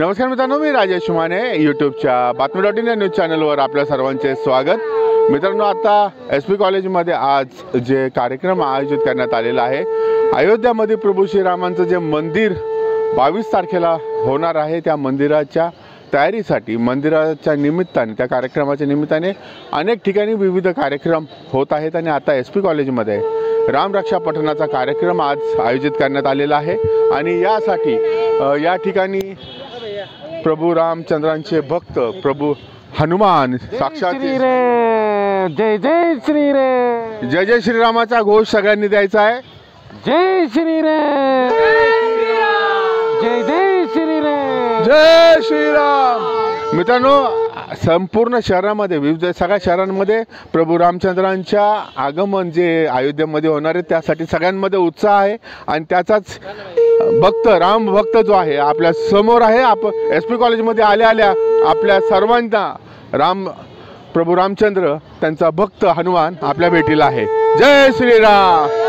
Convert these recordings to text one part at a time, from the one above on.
नमस्कार मित्रांनो, मी राजेश माने यूट्यूबच्या बातमी.in या न्यूज चॅनलवर आपल्या सर्वांचे स्वागत। मित्रांनो, आता SP कॉलेजमध्ये आज जे कार्यक्रम आयोजित करण्यात आलेला आहे, अयोध्यामध्ये प्रभू श्रीरामांचं जे मंदिर 22 तारखेला होणार आहे, त्या मंदिराच्या तयारीसाठी मंदिराच्या निमित्ताने, त्या कार्यक्रमाच्या निमित्ताने अनेक ठिकाणी विविध कार्यक्रम होत आहेत आणि आता SP कॉलेजमध्ये रामरक्षा पठणाचा कार्यक्रम आज आयोजित करण्यात आलेला आहे आणि यासाठी या ठिकाणी प्रभू रामचंद्रांचे भक्त प्रभू हनुमान साक्षात जय जय श्री रे, जय जय श्रीरामाचा घोष सगळ्यांनी द्यायचा आहे। जय श्री रे, जय जय श्री रे, जय श्रीराम। मित्रांनो, संपूर्ण शहरामध्ये विविध सगळ्या शहरांमध्ये प्रभू रामचंद्रांच्या आगमन जे अयोध्येमध्ये होणार आहे त्यासाठी सगळ्यांमध्ये उत्साह आहे आणि त्याचाच भक्त राम भक्त जो आहे आपल्या समोर आहे। SP कॉलेजमध्ये आल्या आपल्या सर्वांना प्रभू रामचंद्र त्यांचा भक्त हनुमान आपल्या भेटीला आहे। जय श्रीराम।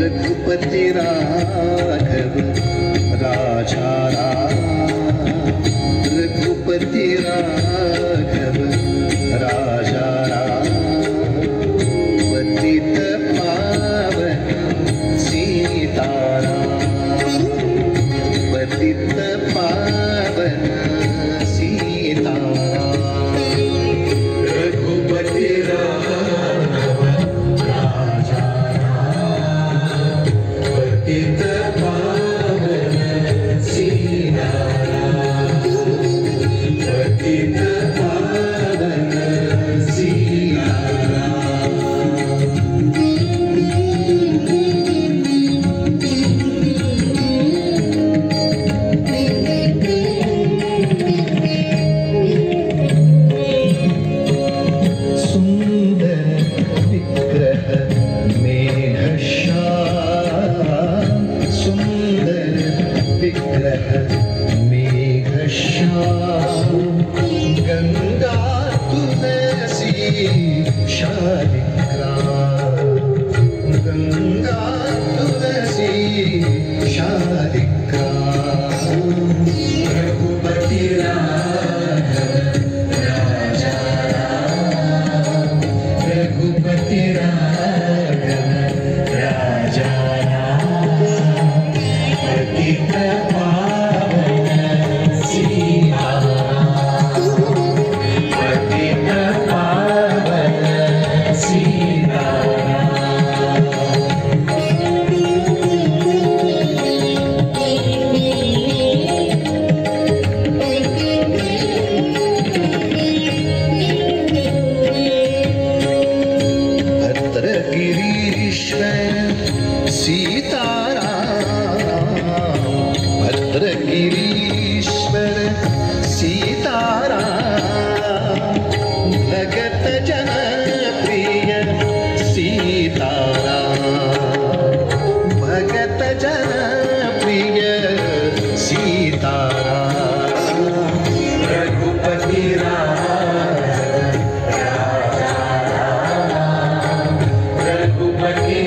रघुपति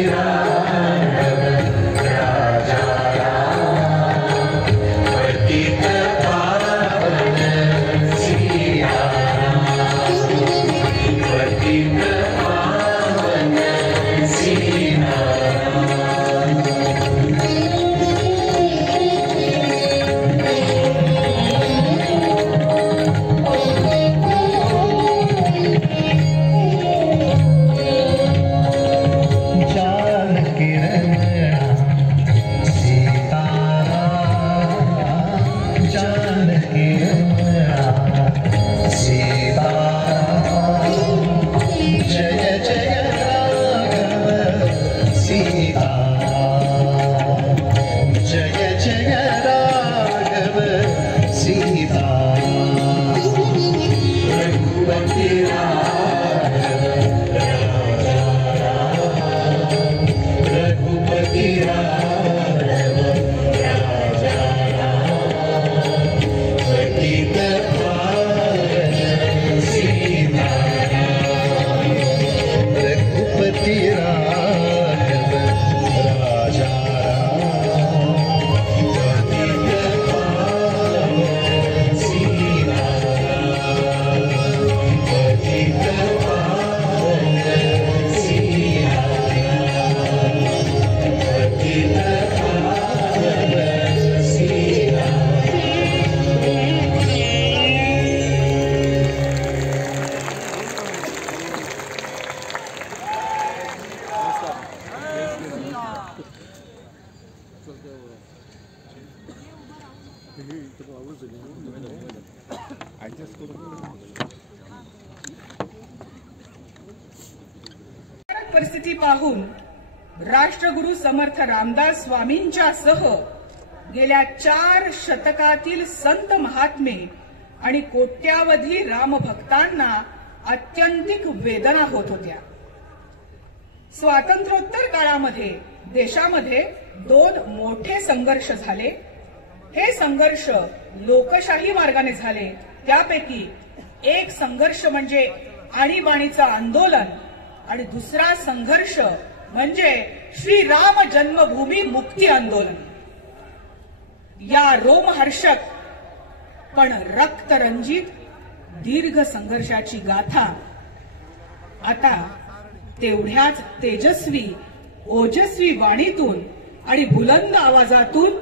राम परिस्थिती पाहून राष्ट्रगुरु समर्थ रामदास स्वामींच्या सह गेल्या 4 शतकातील संत महात्मे आणि कोट्यावधी रामभक्तांना अत्यंतिक वेदना होत होत्या. स्वातंत्र्योत्तर काळामध्ये देशामध्ये 2 मोठे संघर्ष झाले. हे संघर्ष लोकशाही मार्गाने झाले. त्यापैकी एक संघर्ष म्हणजे आणीबाणीचं आंदोलन आणि दुसरा संघर्ष म्हणजे श्रीराम जन्मभूमी मुक्ती आंदोलन. या रोमहर्षक पण रक्तरंजित दीर्घ संघर्षाची गाथा आता तेवढ्याच तेजस्वी ओजस्वी वाणीतून आणि बुलंद आवाजातून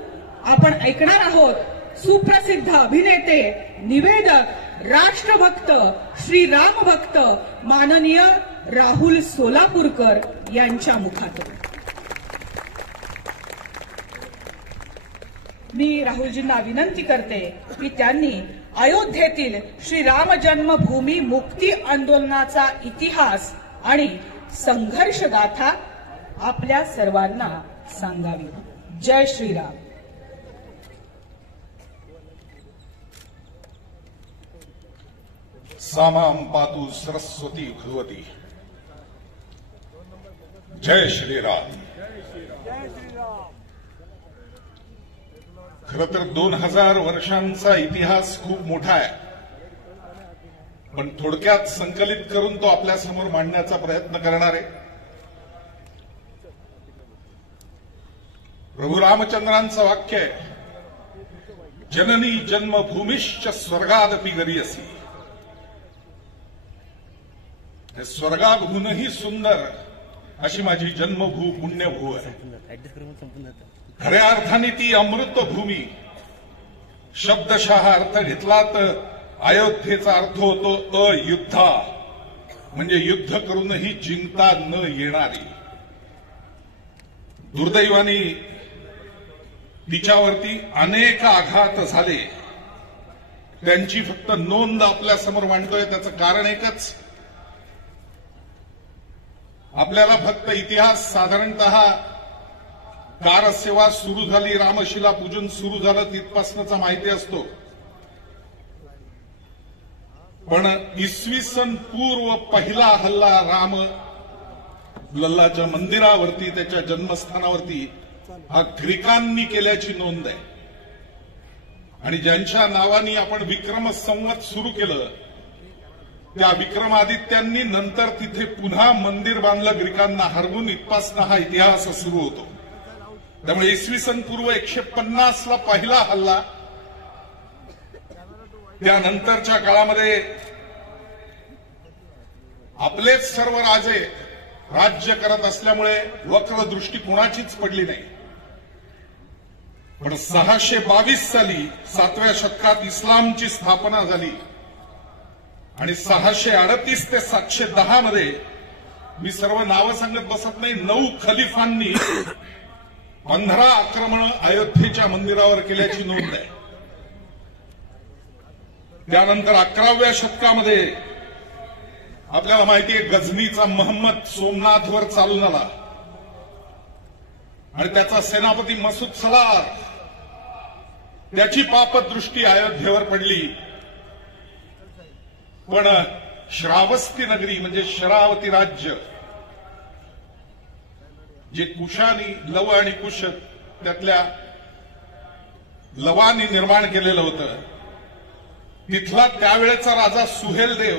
आपण ऐकणार आहोत. सुप्रसिद्ध अभिनेते, निवेदक, राष्ट्रभक्त, श्रीरामभक्त माननीय राहुल सोलापूरकर यांच्या मुखातून. मी राहुलजींना विनंती करते की त्यांनी अयोध्येतील श्रीराम जन्मभूमी मुक्ती आंदोलनाचा इतिहास आणि संघर्ष गाथा आपल्या सर्वांना सांगावी. जय श्रीराम. सामां पातु सरस्वती भगवती. जय श्रीराम. खरं तर 2000 वर्षांचा इतिहास खूप मोठा आहे, पण थोडक्यात संकलित करून तो आपल्या समोर मांडण्याचा प्रयत्न करणार आहे. प्रभू रामचंद्रांचं वाक्य आहे, जननी जन्मभूमिश्च स्वर्गादपि गरीयसी. हे स्वर्गाहूनही सुंदर अशी माझी जन्मभू पुण्यभू आहे. खऱ्या अर्थाने ती अमृतभूमी. शब्दशः अर्थ घेतला तर अयोध्येचा अर्थ होतो अयुद्धा, म्हणजे युद्ध करूनही जिंकता न येणारी. दुर्दैवाने तिच्यावरती अनेक आघात झाले, त्यांची फक्त नोंद आपल्या समोर मांडतोय. त्याचं कारण एकच, आपल्याला फक्त इतिहास साधारणतः कारसेवा सुरू झाली, रामशिला पूजन सुरू झालं तिथपासूनचा माहिती असतो. पण इसवी सन पूर्व पहिला हल्ला राम लल्लाच्या मंदिरावरती, त्याच्या जन्मस्थानावरती हा ग्रीकांनी केल्याची नोंद आहे. आणि ज्यांच्या नावानी आपण विक्रम संवत सुरू केलं त्या विक्रमादित्यांनी नंतर तिथे पुन्हा मंदिर बांधलं ग्रीकांना हरवून. इथपासनं हा इतिहास सुरू होतो. त्यामुळे इसवी सन पूर्व 150 पहिला हल्ला. त्यानंतरच्या काळामध्ये आपलेच सर्व राजे राज्य करत असल्यामुळे वक्र दृष्टी कोणाचीच पडली नाही. पण 622 साली 7व्या शतकात इस्लामची स्थापना झाली आणि 638 ते 710 मध्ये, मी सर्व नावं सांगत बसत नाही, 9 खलिफांनी 15 आक्रमणं अयोध्येच्या मंदिरावर केल्याची नोंद आहे. त्यानंतर 11व्या शतकामध्ये आपल्याला माहिती आहे गझनीचा महम्मद सोमनाथवर चालून आला आणि त्याचा सेनापती मसूद सलार, त्याची पापदृष्टी अयोध्येवर पडली. पण श्रावस्ती नगरी म्हणजे शरावती राज्य, जे कुशानी, लव आणि कुश त्यातल्या लवानी निर्माण केलेलं होतं, तिथला त्यावेळेचा राजा सुहेलदेव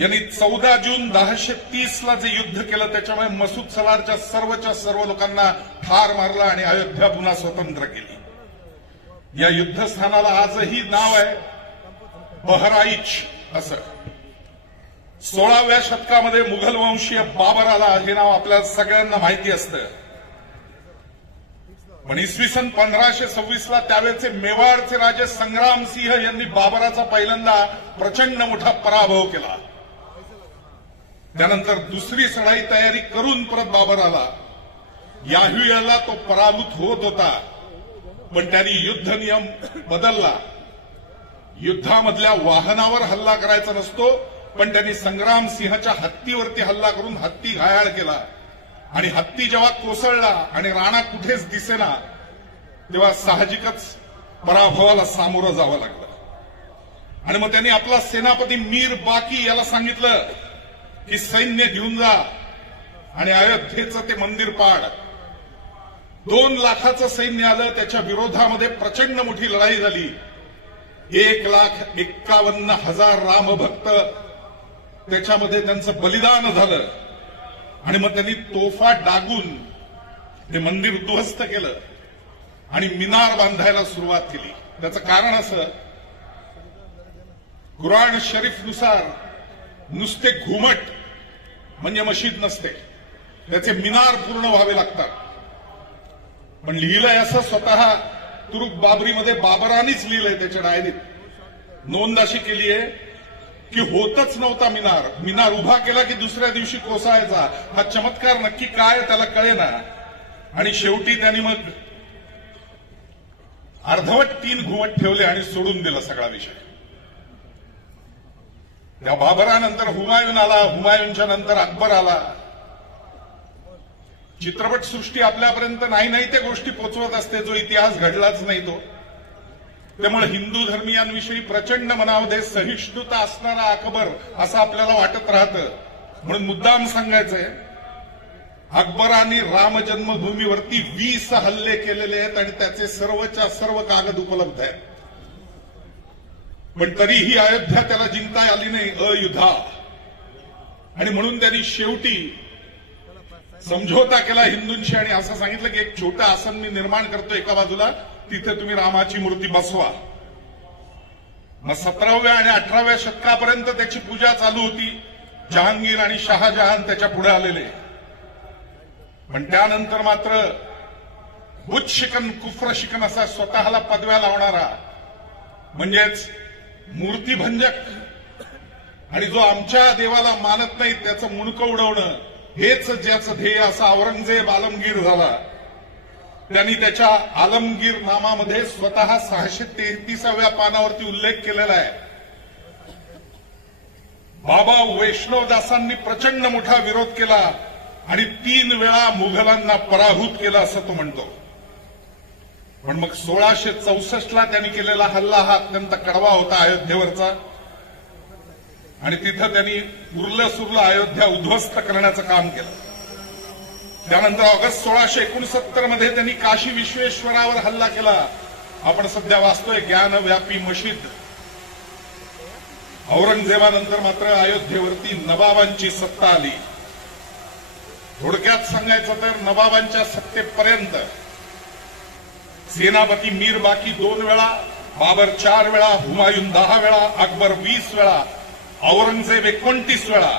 यांनी 14 जून 1030 ला जे युद्ध केलं त्याच्यामुळे मसूद सलारच्या सर्व लोकांना ठार मारला आणि अयोध्या पुन्हा स्वतंत्र केली. या युद्धस्थानाला आजही नाव आहे बहराईच असं. 16व्या शतकामध्ये मुघल वंशीय बाबराला हे नाव आपल्या सगळ्यांना माहिती असतं. पण इसवी सन 1526 ला त्यावेळेचे मेवाडचे राजे संग्रामसिंह यांनी बाबराचा पहिल्यांदा प्रचंड मोठा पराभव केला. त्यानंतर दुसरी चढाई तयारी करून परत बाबर आला. याही वेळेला तो पराभूत होत होता. पण त्यांनी युद्ध नियम बदलला. युद्धामधल्या वाहनावर हल्ला करायचा नसतो, पण त्यांनी संग्राम सिंहच्या हत्तीवरती हल्ला करून हत्ती घायाळ केला. आणि हत्ती जेव्हा कोसळला आणि राणा कुठेच दिसेना, तेव्हा साहजिकच पराभवाला सामोरं जावं लागलं. आणि मग त्यांनी आपला सेनापती मीर बाकी याला सांगितलं की सैन्य घेऊन जा आणि अयोध्येचं ते मंदिर पाड. 2 लाखाचं सैन्य आलं. त्याच्या विरोधामध्ये प्रचंड मोठी लढाई झाली. 1,51,000 रामभक्त त्याच्यामध्ये त्यांचं बलिदान झालं. आणि मग त्यांनी तोफा डागून ते मंदिर उद्ध्वस्त केलं आणि मिनार बांधायला सुरुवात केली. त्याचं कारण असं, कुराण शरीफनुसार नुसते घुमट म्हणजे मशीद नसते, त्याचे मिनार पूर्ण व्हावे लागतात. पण लिहिलंय असं स्वतः तुरुक बाबरीमध्ये बाबरानीच लिहिलंय. त्याच्या डायरीत नोंद अशी केली आहे की होतच नव्हता मिनार. मिनार उभा केला की दुसऱ्या दिवशी कोसळायचा. हा चमत्कार नक्की काय त्याला कळेना. आणि शेवटी त्यांनी मग अर्धवट 3 घुमट ठेवले आणि सोडून दिला सगळा विषय. त्या बाबरानंतर हुमायून आला. हुमायूनच्या नंतर अकबर आला. चित्रपटसृष्टी आपल्यापर्यंत नाही त्या गोष्टी पोचवत असते, जो इतिहास घडलाच नाही तो. त्यामुळे हिंदू धर्मीयांविषयी प्रचंड मनामध्ये सहिष्णुता असणारा अकबर असं आपल्याला वाटत राहतं. म्हणून मुद्दाम सांगायचंय, अकबराने राम जन्मभूमीवरती 20 हल्ले केलेले आहेत आणि त्याचे सर्वच्या सर्व कागद उपलब्ध आहेत. पण तरीही अयोध्या त्याला जिंकता आली नाही, अयुधा. आणि म्हणून त्यांनी शेवटी समझोता केला हिंदूंशी आणि असं सांगितलं की एक छोटं आसन मी निर्माण करतो एका बाजूला, तिथे तुम्ही रामाची मूर्ती बसवा. मग 17व्या आणि 18व्या शतकापर्यंत त्याची पूजा चालू होती. जहांगीर आणि शहाजहान त्याच्या पुढे आलेले. पण त्यानंतर मात्र बुत शिकन कुफ्र शिकन असा स्वतःला पदव्या लावणारा, म्हणजेच मूर्तीभंजक आणि जो आमच्या देवाला मानत नाही त्याचं मुंडकं उडवणं, हेच ज्याचं ध्येय असा औरंगजेब आलमगीर झाला. त्यांनी त्याच्या आलमगीर नामामध्ये स्वतः 633व्या पानावरती उल्लेख केलेला आहे. बाबा वैष्णवदासांनी प्रचंड मोठा विरोध केला आणि 3 वेळा मुघलांना पराभूत केलं असं तो म्हणतो. पण मग 1664ला त्यांनी केलेला हल्ला हा अत्यंत कडवा होता अयोध्येवरचा. आणि तिथं त्यांनी उरलं सुरलं अयोध्या उद्ध्वस्त करण्याचं काम केलं. त्यानंतर ऑगस्ट 1669 मध्ये त्यांनी काशी विश्वेश्वरावर हल्ला केला. आपण सध्या वाचतोय ज्ञानव्यापी मशीद. औरंगजेबानंतर मात्र अयोध्येवरती नवाबांची सत्ता आली. थोडक्यात सांगायचं तर नवाबांच्या सत्तेपर्यंत सेनापती मीर बाकी 2 वेळा, बाबर 4 वेळा, हुमायून 10 वेळा, अकबर 20 वेळा, औरंगजेब 29 वेळा,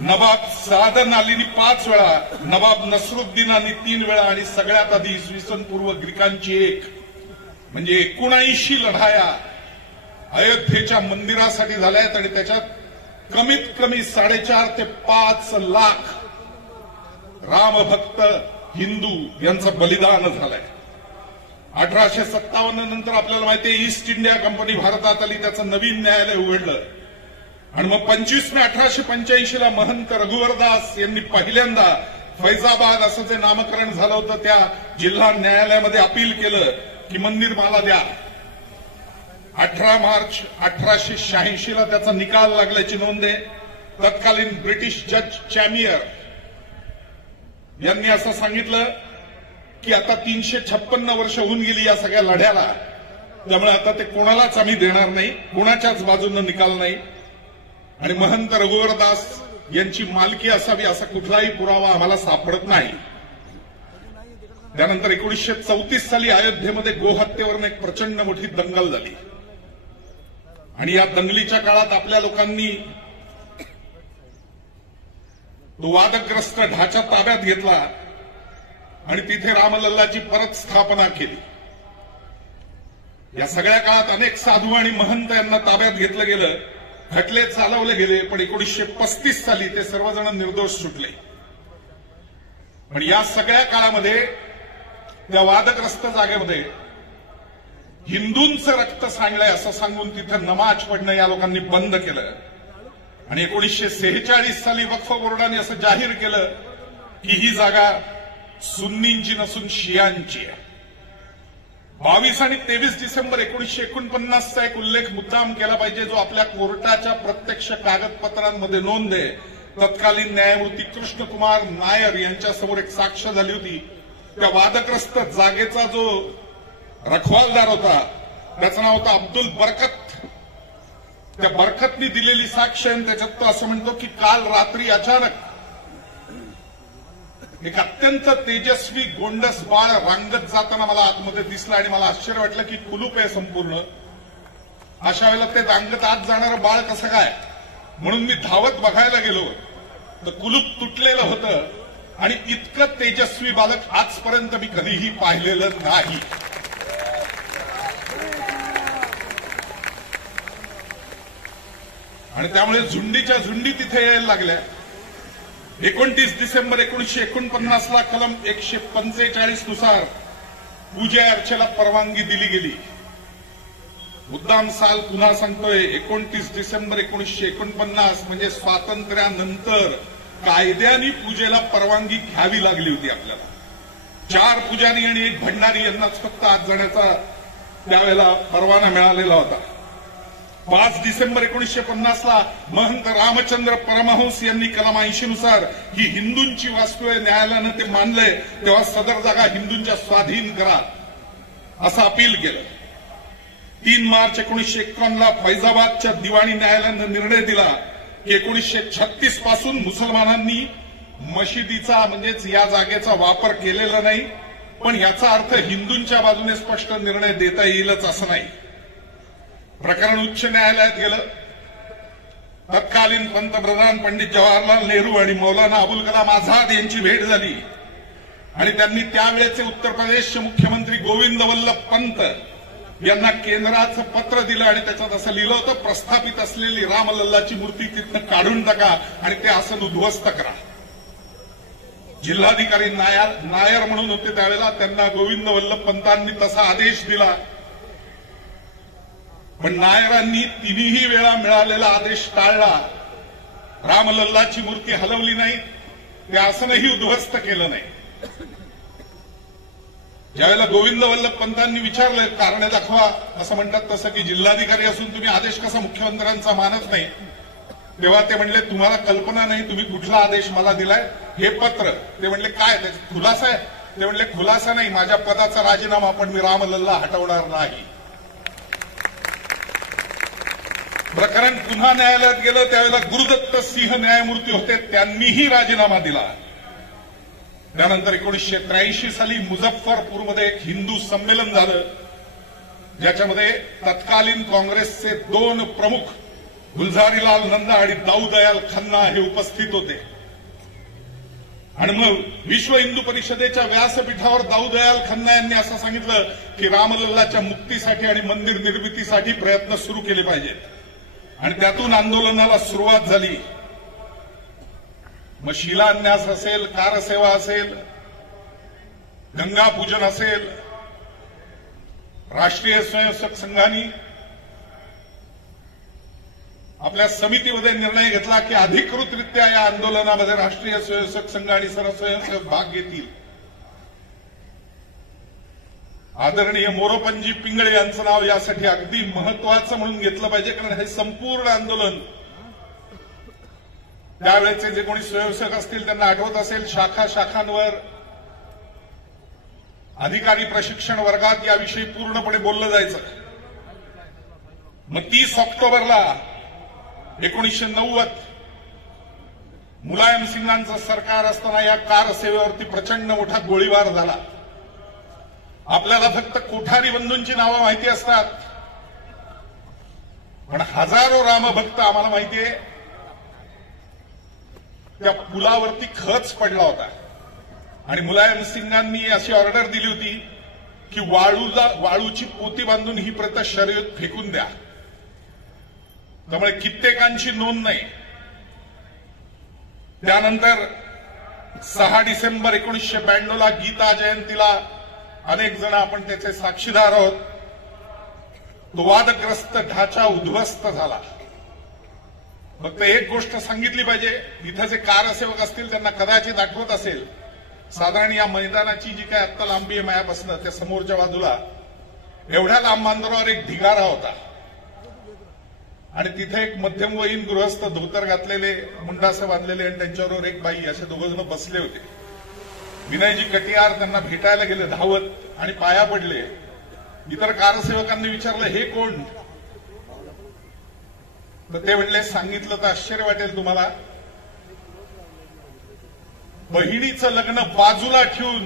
नवाब सादन अलीनी 5 वेळा, नवाब नसरुद्दीनानी 3 वेळा आणि सगळ्यात आधी इसवी पूर्व ग्रीकांची 1, म्हणजे 79 लढाया अयोध्येच्या मंदिरासाठी झाल्यात. आणि त्याच्यात कमीत कमी 4.5 ते 5 लाख रामभक्त हिंदू यांचं बलिदान झालंय. 1857 नंतर आपल्याला माहितीये ईस्ट इंडिया कंपनी भारतात आली. त्याचं नवीन न्यायालय उघडलं. आणि मग 25 मे 1885ला महंत रघुवरदास यांनी पहिल्यांदा फैजाबाद असं जे नामकरण झालं होतं त्या जिल्हा न्यायालयामध्ये अपील केलं की मंदिर मला द्या. 18 मार्च 1886ला त्याचा निकाल लागल्याची नोंद आहे. तत्कालीन ब्रिटिश जज चॅमियर यांनी असं सांगितलं की आता 356 वर्ष होऊन गेली या सगळ्या लढ्याला, त्यामुळे आता ते कोणालाच आम्ही देणार नाही, कोणाच्याच बाजूनं निकाल नाही. आणि महंत रघुवरदास यांची मालकी असावी असा कुठलाही पुरावा आम्हाला सापडत नाही. त्यानंतर 1934 साली अयोध्येमध्ये गोहत्येवरून एक प्रचंड मोठी दंगल झाली. आणि या दंगलीच्या काळात आपल्या लोकांनी तो वादग्रस्त ढाचा ताब्यात घेतला आणि तिथे रामलल्लाची परत स्थापना केली. या सगळ्या काळात अनेक साधू आणि महंत यांना ताब्यात घेतलं गेलं, खटले चालवले गेले. पण 1935 साली ते सर्वजण निर्दोष सुटले. पण या सगळ्या काळामध्ये त्या वादग्रस्त जागेमध्ये हिंदूंचं रक्त सांडलंय असं सांगून तिथं नमाज पडणं या लोकांनी बंद केलं. आणि 1946 साली वक्फ बोर्डाने असं जाहीर केलं की ही जागा सुन्नींची नसून शियांची आहे. 22 आणि 23 डिसेंबर 1949चा एक उल्लेख मुद्दाम केला पाहिजे, जो आपल्या कोर्टाच्या प्रत्यक्ष कागदपत्रांमध्ये नोंद आहे. तत्कालीन न्यायमूर्ती कृष्णकुमार नायर यांच्यासमोर एक साक्ष झाली होती. त्या वादग्रस्त जागेचा जो रखवालदार होता त्याचं नाव होतं अब्दुल बरकत. त्या बरकतनी दिलेली साक्ष आहे. त्याच्यात तो असं म्हणतो की काल रात्री अचानक एक अत्यंत तेजस्वी गोंडस बाळ रांगत जाताना मला आतमध्ये दिसलं आणि मला आश्चर्य वाटलं की कुलूप आहे संपूर्ण. अशा वेळेला ते रांगत आत जाणारं बाळ कसं काय, म्हणून मी धावत बघायला गेलो तर कुलूप तुटलेलं होतं. आणि इतकं तेजस्वी बालक आजपर्यंत मी कधीही पाहिलेलं नाही. आणि त्यामुळे झुंडीच्या झुंडी तिथे यायला लागल्या. 29 डिसेंबर 1949ला कलम 145 नुसार पूजा अर्चेला परवानगी दिली गेली. मुद्दाम साल पुन्हा सांगतोय, 29 डिसेंबर 1949 म्हणजे स्वातंत्र्यानंतर कायद्याने पूजेला परवानगी घ्यावी लागली होती आपल्याला. 4 पुजारी आणि 1 भंडारी यांनाच फक्त आत जाण्याचा त्यावेळेला परवाना मिळालेला होता. 5 डिसेंबर 1950ला महंत रामचंद्र परमहंस यांनी कलम 80 नुसार ही हिंदूंची वास्तू आहे, न्यायालयानं ते मानलंय, तेव्हा सदर जागा हिंदूंच्या स्वाधीन करा असं अपील केलं. 3 मार्च 1951ला फैजाबादच्या दिवाणी न्यायालयानं निर्णय दिला की 1936 पासून मुसलमानांनी मशिदीचा म्हणजेच या जागेचा वापर केलेला नाही, पण याचा अर्थ हिंदूंच्या बाजूने स्पष्ट निर्णय देता येईलच असं नाही. प्रकरण उच्च न्यायालयात गेलं. तत्कालीन पंतप्रधान पंडित जवाहरलाल नेहरू आणि मौलाना अबुल कलाम आझाद यांची भेट झाली आणि त्यांनी त्यावेळेचे उत्तर प्रदेशचे मुख्यमंत्री गोविंद वल्लभ पंत यांना केंद्राचं पत्र दिलं आणि त्याच्यात असं लिहिलं होतं, प्रस्थापित असलेली रामलल्लाची मूर्ती तिथनं काढून टाका आणि ते आसन उद्ध्वस्त करा. जिल्हाधिकारी नायर म्हणून होते त्यावेळेला, त्यांना गोविंद वल्लभ पंतांनी तसा आदेश दिला. पण नायरांनी 3ही वेळा मिळालेला आदेश टाळला. रामलल्लाची मूर्ती हलवली नाही, ते आसनही उद्ध्वस्त केलं नाही. ज्यावेळेला गोविंद वल्लभ पंतांनी विचारलं कारणे दाखवा असं म्हणतात, तसं की जिल्हाधिकारी असून तुम्ही आदेश कसा मुख्यमंत्र्यांचा मानत नाही, तेव्हा ते म्हणले तुम्हाला कल्पना नाही तुम्ही कुठला आदेश मला दिलाय, हे पत्र. ते म्हणले काय खुलासा आहे? ते म्हणले खुलासा नाही, माझ्या पदाचा राजीनामा, पण मी रामलल्ला हटवणार नाही. प्रकरण पुन्हा न्यायालयात गेलं. त्यावेळेला गुरुदत्त सिंह न्यायमूर्ती होते, त्यांनीही राजीनामा दिला. त्यानंतर 1983 साली मुझफ्फरपूरमध्ये एक हिंदू संमेलन झालं, ज्याच्यामध्ये तत्कालीन काँग्रेसचे 2 प्रमुख गुलझारीलाल नंदा आणि दाऊदयाल खन्ना हे उपस्थित होते. आणि मग विश्व हिंदू परिषदेच्या व्यासपीठावर दाऊदयाल खन्ना यांनी असं सांगितलं की रामलल्लाच्या मुक्तीसाठी आणि मंदिर निर्मितीसाठी प्रयत्न सुरू केले पाहिजेत. आणि त्यातून आंदोलनाला सुरुवात झाली. मग शिलान्यास असेल, कारसेवा असेल, गंगापूजन असेल, राष्ट्रीय स्वयंसेवक संघाने आपल्या समितीमध्ये निर्णय घेतला की अधिकृतरित्या या आंदोलनामध्ये राष्ट्रीय स्वयंसेवक संघ आणि सर्व स्वयंसेवक भाग घेतील. आदरणीय मोरोपंजी पिंगळे यांचं नाव यासाठी अगदी महत्वाचं म्हणून घेतलं पाहिजे, कारण हे संपूर्ण आंदोलन त्यावेळेचे जे कोणी स्वयंसेवक असतील त्यांना आठवत असेल, शाखांवर अधिकारी प्रशिक्षण वर्गात याविषयी पूर्णपणे बोललं जायचं. मग 30 ऑक्टोबरला 1990 मुलायम सिंगांचं सरकार असताना या कार सेवेवरती प्रचंड मोठा गोळीबार झाला. आपल्याला फक्त कोठारी बंधूंची नावं माहिती असतात, पण हजारो रामभक्त आम्हाला माहितीये त्या पुलावरती खच पडला होता आणि मुलायम सिंगांनी अशी ऑर्डर दिली होती की वाळूची पोती बांधून ही प्रथा शर्यत फेकून द्या. त्यामुळे कित्येकांची नोंद नाही. त्यानंतर 6 डिसेंबर 1992ला गीता जयंतीला अनेक जण आपण त्याचे साक्षीदार आहोत. तो वादग्रस्त ढाचा उद्ध्वस्त झाला. फक्त एक गोष्ट सांगितली पाहिजे, इथं जे कारसेवक असतील त्यांना कदाचित आठवत असेल, साधारण या मैदानाची जी काय आत्ता लांबी आहे मायापासून त्या समोरच्या बाजूला एवढ्या लांब अंतरावर एक ढिगारा होता आणि तिथे एक मध्यमवयीन गृहस्थ धोतर घातलेले, मुंडासं बांधलेले आणि त्यांच्याबरोबर एक बाई, असे दोघं जण बसले होते. विनयजी कटियार त्यांना भेटायला गेले धावत आणि पाया पडले. इतर कारसेवकांनी विचारलं, हे कोण? तर ते म्हणले, सांगितलं तर आश्चर्य वाटेल तुम्हाला, बहिणीचं लग्न बाजूला ठेवून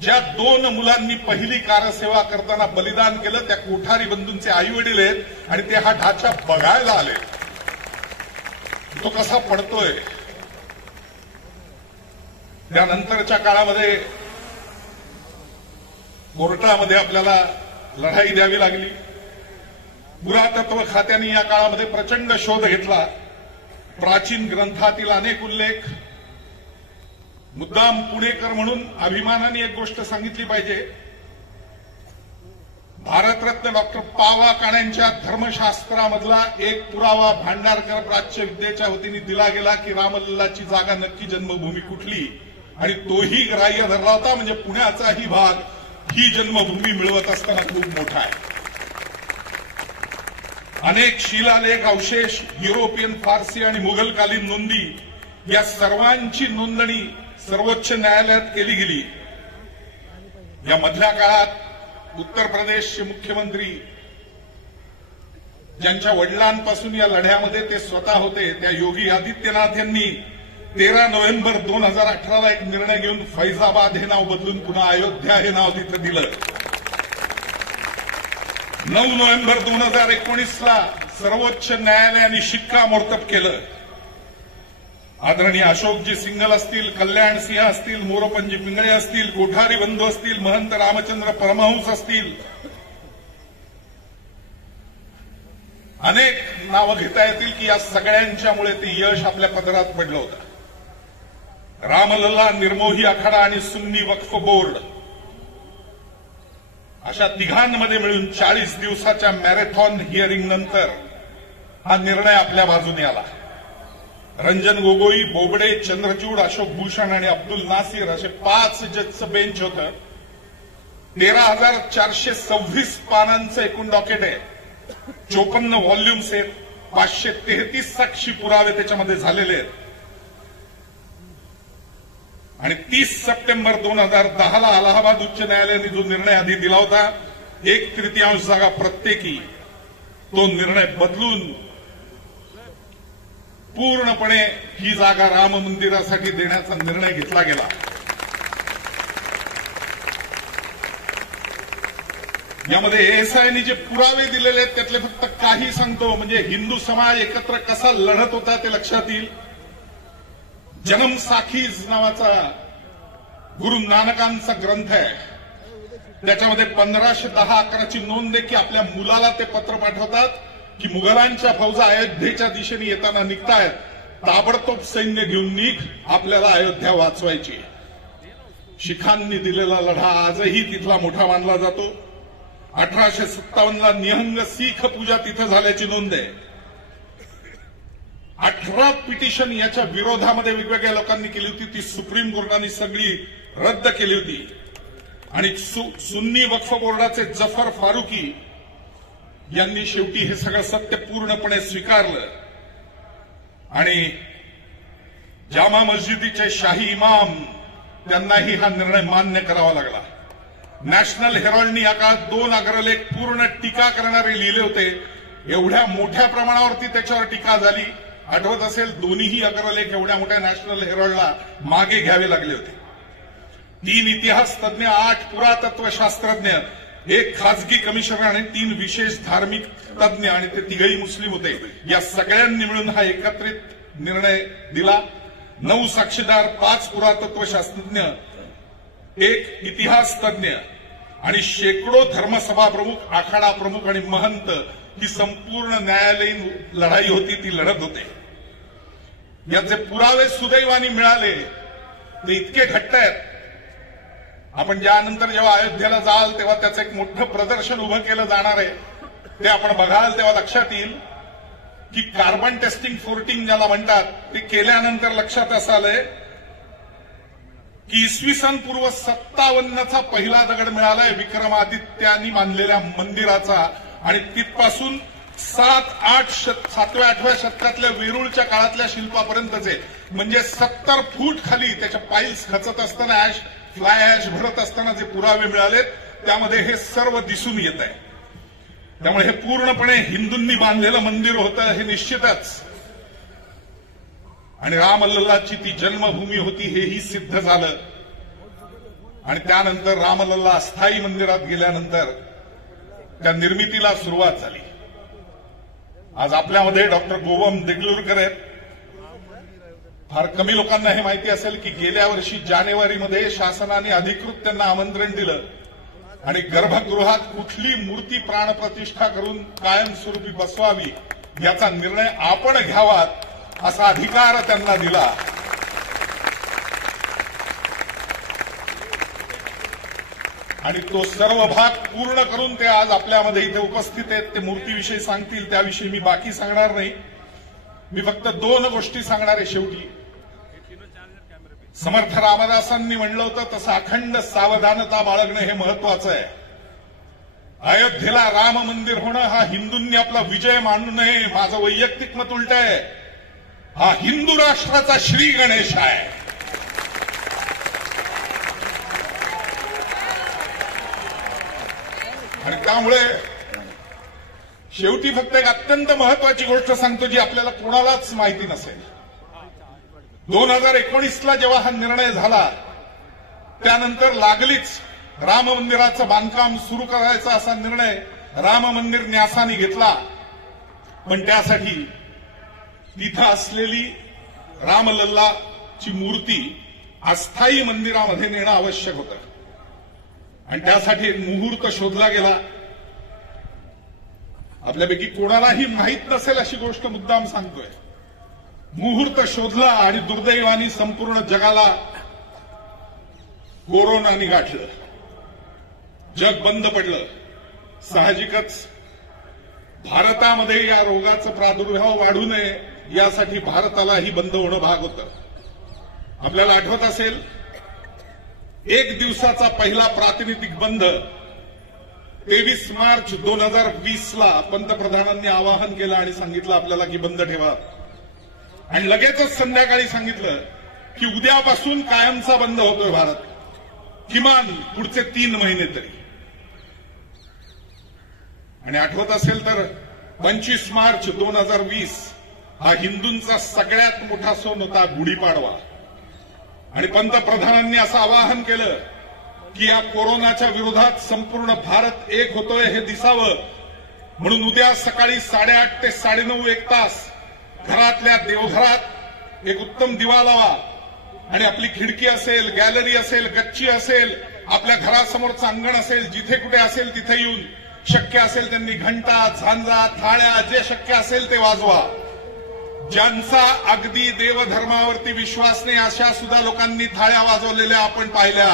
ज्या 2 मुलांनी पहिली कारसेवा करताना बलिदान केलं त्या कोठारी बंधूंचे आई वडील आहेत आणि ते हा ढाचा बघायला आले. तो कसा पडतोय. त्यानंतरच्या काळामध्ये कोर्टामध्ये आपल्याला लढाई द्यावी लागली. पुरातत्व खात्याने या काळामध्ये प्रचंड शोध घेतला. प्राचीन ग्रंथातील अनेक उल्लेख. मुद्दाम पुणेकर म्हणून अभिमानाने एक गोष्ट सांगितली पाहिजे, भारतरत्न डॉक्टर पावा काण्यांच्या धर्मशास्त्रामधला एक पुरावा भांडारकर प्राच्य विद्येच्या वतीने दिला गेला की रामलल्लाची जागा नक्की जन्मभूमी कुठली, आणि तोही ग्राह्य धरला होता. म्हणजे पुण्याचाही भाग ही जन्मभूमी मिळवत असताना खूप मोठा आहे. अनेक शिलालेख, अवशेष, युरोपियन, फारसी आणि मुघलकालीन नोंदी या सर्वांची नोंदणी सर्वोच्च न्यायालयात केली गेली. या मधल्या काळात उत्तर प्रदेशचे मुख्यमंत्री, ज्यांच्या वडिलांपासून या लढ्यामध्ये ते स्वतः होते, त्या योगी आदित्यनाथ यांनी 13 नोव्हेंबर 2018ला एक निर्णय घेऊन फैजाबाद हे नाव बदलून पुन्हा अयोध्या हे नाव तिथं दिलं. 9 नोव्हेंबर 2019ला सर्वोच्च न्यायालयाने शिक्कामोर्तब केलं. आदरणीय अशोकजी सिंगल असतील, कल्याण सिंह असतील, मोरोपंजी पिंगळे असतील, कोठारी बंधू असतील, महंत रामचंद्र परमहंस असतील, अनेक नावं घेता येतील की या सगळ्यांच्यामुळे ते यश आपल्या पदरात पडलं होतं. रामलल्ला, निर्मोही आखाडा आणि सुन्नी वक्फ बोर्ड अशा तिघांमध्ये मिळून 40 दिवसाच्या मॅरेथॉन हिअरिंग नंतर हा निर्णय आपल्या बाजूने आला. रंजन गोगोई, बोबडे, चंद्रचूड, अशोक भूषण आणि अब्दुल नासिर असे 5 जजचं बेंच होतं. 13,426 पानांचं एकूण डॉकेट आहे. 54 व्हॉल्युम्स आहेत. 533 साक्षी पुरावे त्याच्यामध्ये झालेले आहेत. आणि 30 सप्टेंबर 2010ला अलाहाबाद उच्च न्यायालयाने जो निर्णय आधी दिला होता, 1/3 जागा प्रत्येकी, तो निर्णय बदलून पूर्णपणे ही जागा राम मंदिरासाठी देण्याचा निर्णय घेतला गेला. यामध्ये एएसआयने जे पुरावे दिलेले आहेत त्यातले फक्त काही सांगतो. म्हणजे हिंदू समाज एकत्र कसा लढत होता ते लक्षात येईल. जन्म साखीज नावाचा गुरु नानकांचा ग्रंथ आहे. त्याच्यामध्ये 1510-11ची नोंद आहे की आपल्या मुलाला ते पत्र पाठवतात की मुघलांच्या फौजा अयोध्येच्या दिशेने येताना निघतायत, ताबडतोब सैन्य घेऊन निघ, आपल्याला अयोध्या वाचवायची. शिखांनी दिलेला लढा आजही तिथला मोठा मानला जातो. 1857ला निहंग सीख पूजा तिथं झाल्याची नोंद आहे. 18 पिटिशन याच्या विरोधामध्ये वेगवेगळ्या लोकांनी केली होती. ती सुप्रीम कोर्टाने सगळी रद्द केली होती. आणि सुन्नी वक्फ बोर्डाचे जफर फारुकी यांनी शेवटी हे सगळं सत्य पूर्णपणे स्वीकारलं आणि जामा मस्जिदीचे शाही इमाम त्यांनाही हा निर्णय मान्य करावा लागला. नॅशनल हेरॉल्डनी या काळात 2 अग्रलेख पूर्ण टीका करणारे लिहिले होते. एवढ्या मोठ्या प्रमाणावरती त्याच्यावर टीका झाली. आठवत असेल, दोन्हीही अग्रलेख एवढ्या मोठ्या नॅशनल हेरॉल्डला मागे घ्यावे लागले होते. 3 इतिहास तज्ञ, 8 पुरातत्व शास्त्रज्ञ, 1 खासगी कमिशनर आणि 3 विशेष धार्मिक तज्ञ, आणि ते तिघही मुस्लिम होते. या सगळ्यांनी मिळून हा एकत्रित निर्णय दिला. 9 साक्षीदार, 5 पुरातत्व शास्त्रज्ञ, 1 इतिहास तज्ञ आणि शेकडो धर्मसभा प्रमुख, आखाडा प्रमुख आणि महंत ही संपूर्ण न्यायालयीन लढाई होती, ती लढत होते. याचे पुरावे सुदैवाने मिळाले ते इतके घट्ट आहेत. आपण ज्यानंतर जेव्हा अयोध्येला जाल तेव्हा त्याचं एक मोठं प्रदर्शन उभं केलं जाणार आहे. ते आपण बघाल तेव्हा लक्षात येईल की कार्बन टेस्टिंग 14 ज्याला म्हणतात ते केल्यानंतर लक्षात असं आलंय की इसवी सन पूर्व 57चा पहिला दगड मिळालाय विक्रमादित्यांनी बांधलेल्या मंदिराचा आणि तिथपासून 7-8व्या शतकातल्या वेरूळच्या काळातल्या शिल्पापर्यंतचे म्हणजे 70 फूट खाली त्याच्या पाईल्स खचत असताना फ्लाय ऍश भरत असताना जे पुरावे मिळालेत त्यामध्ये हे सर्व दिसून येत आहे. त्यामुळे हे पूर्णपणे हिंदूंनी बांधलेलं मंदिर होतं हे निश्चितच. आणि रामलल्लाची ती जन्मभूमी होती हेही सिद्ध झालं. आणि त्यानंतर रामलल्ला अस्थायी मंदिरात गेल्यानंतर त्या निर्मितीला सुरुवात झाली. आज आपल्यामध्ये डॉक्टर गोवम देगलूरकर आहेत. फार कमी लोकांना हे माहिती असेल की गेल्या वर्षी जानेवारीमध्ये शासनाने अधिकृत त्यांना आमंत्रण दिलं आणि गर्भगृहात कुठली मूर्ती प्राणप्रतिष्ठा करून कायमस्वरूपी बसवावी याचा निर्णय आपण घ्यावा असा अधिकार त्यांना दिला. आणि तो सर्व भाग पूर्ण करून ते आज आपल्यामध्ये इथे उपस्थित आहेत. ते मूर्तीविषयी सांगतील, त्याविषयी मी बाकी सांगणार नाही. मी फक्त 2 गोष्टी सांगणार आहे शेवटी. समर्थ रामदासांनी म्हणलं होतं तसं अखंड सावधानता बाळगणं हे महत्वाचं आहे. अयोध्येला राम मंदिर होणं हा हिंदूंनी आपला विजय मानू नये. माझं वैयक्तिक मत उलट आहे. हा हिंदू राष्ट्राचा श्री गणेश आहे. आणि त्यामुळे शेवटी फक्त एक अत्यंत महत्वाची गोष्ट सांगतो जी आपल्याला कोणालाच माहिती नसेल. 2019ला जेव्हा हा निर्णय झाला त्यानंतर लागलीच राम मंदिराचं बांधकाम सुरू करायचा असा निर्णय राम मंदिर न्यासाने घेतला. पण त्यासाठी तिथं असलेली रामलल्लाची मूर्ती अस्थायी मंदिरामध्ये नेणं आवश्यक होतं. आणि त्यासाठी एक मुहूर्त शोधला गेला. आपल्यापैकी कोणालाही माहीत नसेल अशी गोष्ट मुद्दाम सांगतोय. मुहूर्त शोधला आणि दुर्दैवाने संपूर्ण जगाला कोरोनाने गाठलं. जग बंद पडलं. साहजिकच भारतामध्ये या रोगाचा प्रादुर्भाव वाढू नये यासाठी भारतालाही बंद होणं भाग होतं. आपल्याला आठवत असेल 1 दिवसाचा पहिला प्रातिनिधिक बंद 23 मार्च 2020ला पंतप्रधानांनी आवाहन केलं आणि सांगितलं आपल्याला की बंद ठेवा. आणि लगेचच संध्याकाळी सांगितलं की उद्यापासून कायमचा बंद होतोय भारत, किमान पुढचे 3 महिने तरी. आणि आठवत असेल तर 25 मार्च 2020 हा हिंदूंचा सगळ्यात मोठा सण होता, गुढीपाडवा. आणि पंतप्रधानांनी असं आवाहन केलं की या कोरोनाच्या विरोधात संपूर्ण भारत एक होतोय हे दिसावं म्हणून उद्या सकाळी 8:30 ते 9:30 1 तास घरातल्या देवघरात एक उत्तम दिवा लावा आणि आपली खिडकी असेल, गॅलरी असेल, गच्ची असेल, आपल्या घरासमोरचं अंगण असेल, जिथे कुठे असेल तिथे येऊन शक्य असेल त्यांनी घंटा, झांजा, थाळ्या जे शक्य असेल ते वाजवा. ज्यांचा अगदी देवधर्मावरती विश्वास नाही अशा सुद्धा लोकांनी थाळ्या वाजवलेल्या आपण पाहिल्या.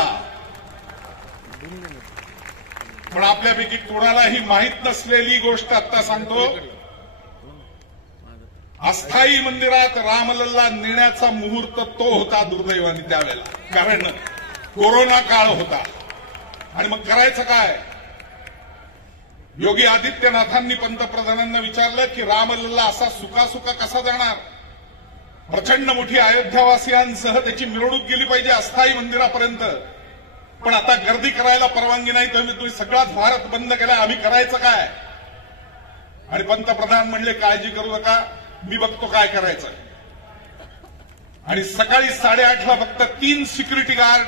पण आपल्यापैकी कोणालाही माहीत नसलेली गोष्ट आता सांगतो. अस्थायी मंदिरात रामलल्ला नेण्याचा मुहूर्त तो होता दुर्दैवाने त्यावेळेला, कारण कोरोना काळ होता. आणि मग करायचं काय? योगी आदित्यनाथांनी पंतप्रधानांना विचारलं की रामलल्ला असा सुका कसा जाणार? प्रचंड मोठी अयोध्यावासियांसह त्याची मिरवणूक गेली पाहिजे अस्थायी मंदिरापर्यंत. पण आता गर्दी करायला परवानगी नाही, तुम्ही सगळाच भारत बंद केलाय, आम्ही करायचं काय? आणि पंतप्रधान म्हणले काळजी करू नका, मी बघतो काय करायचं. आणि सकाळी 8:30ला फक्त 3 सिक्युरिटी गार्ड,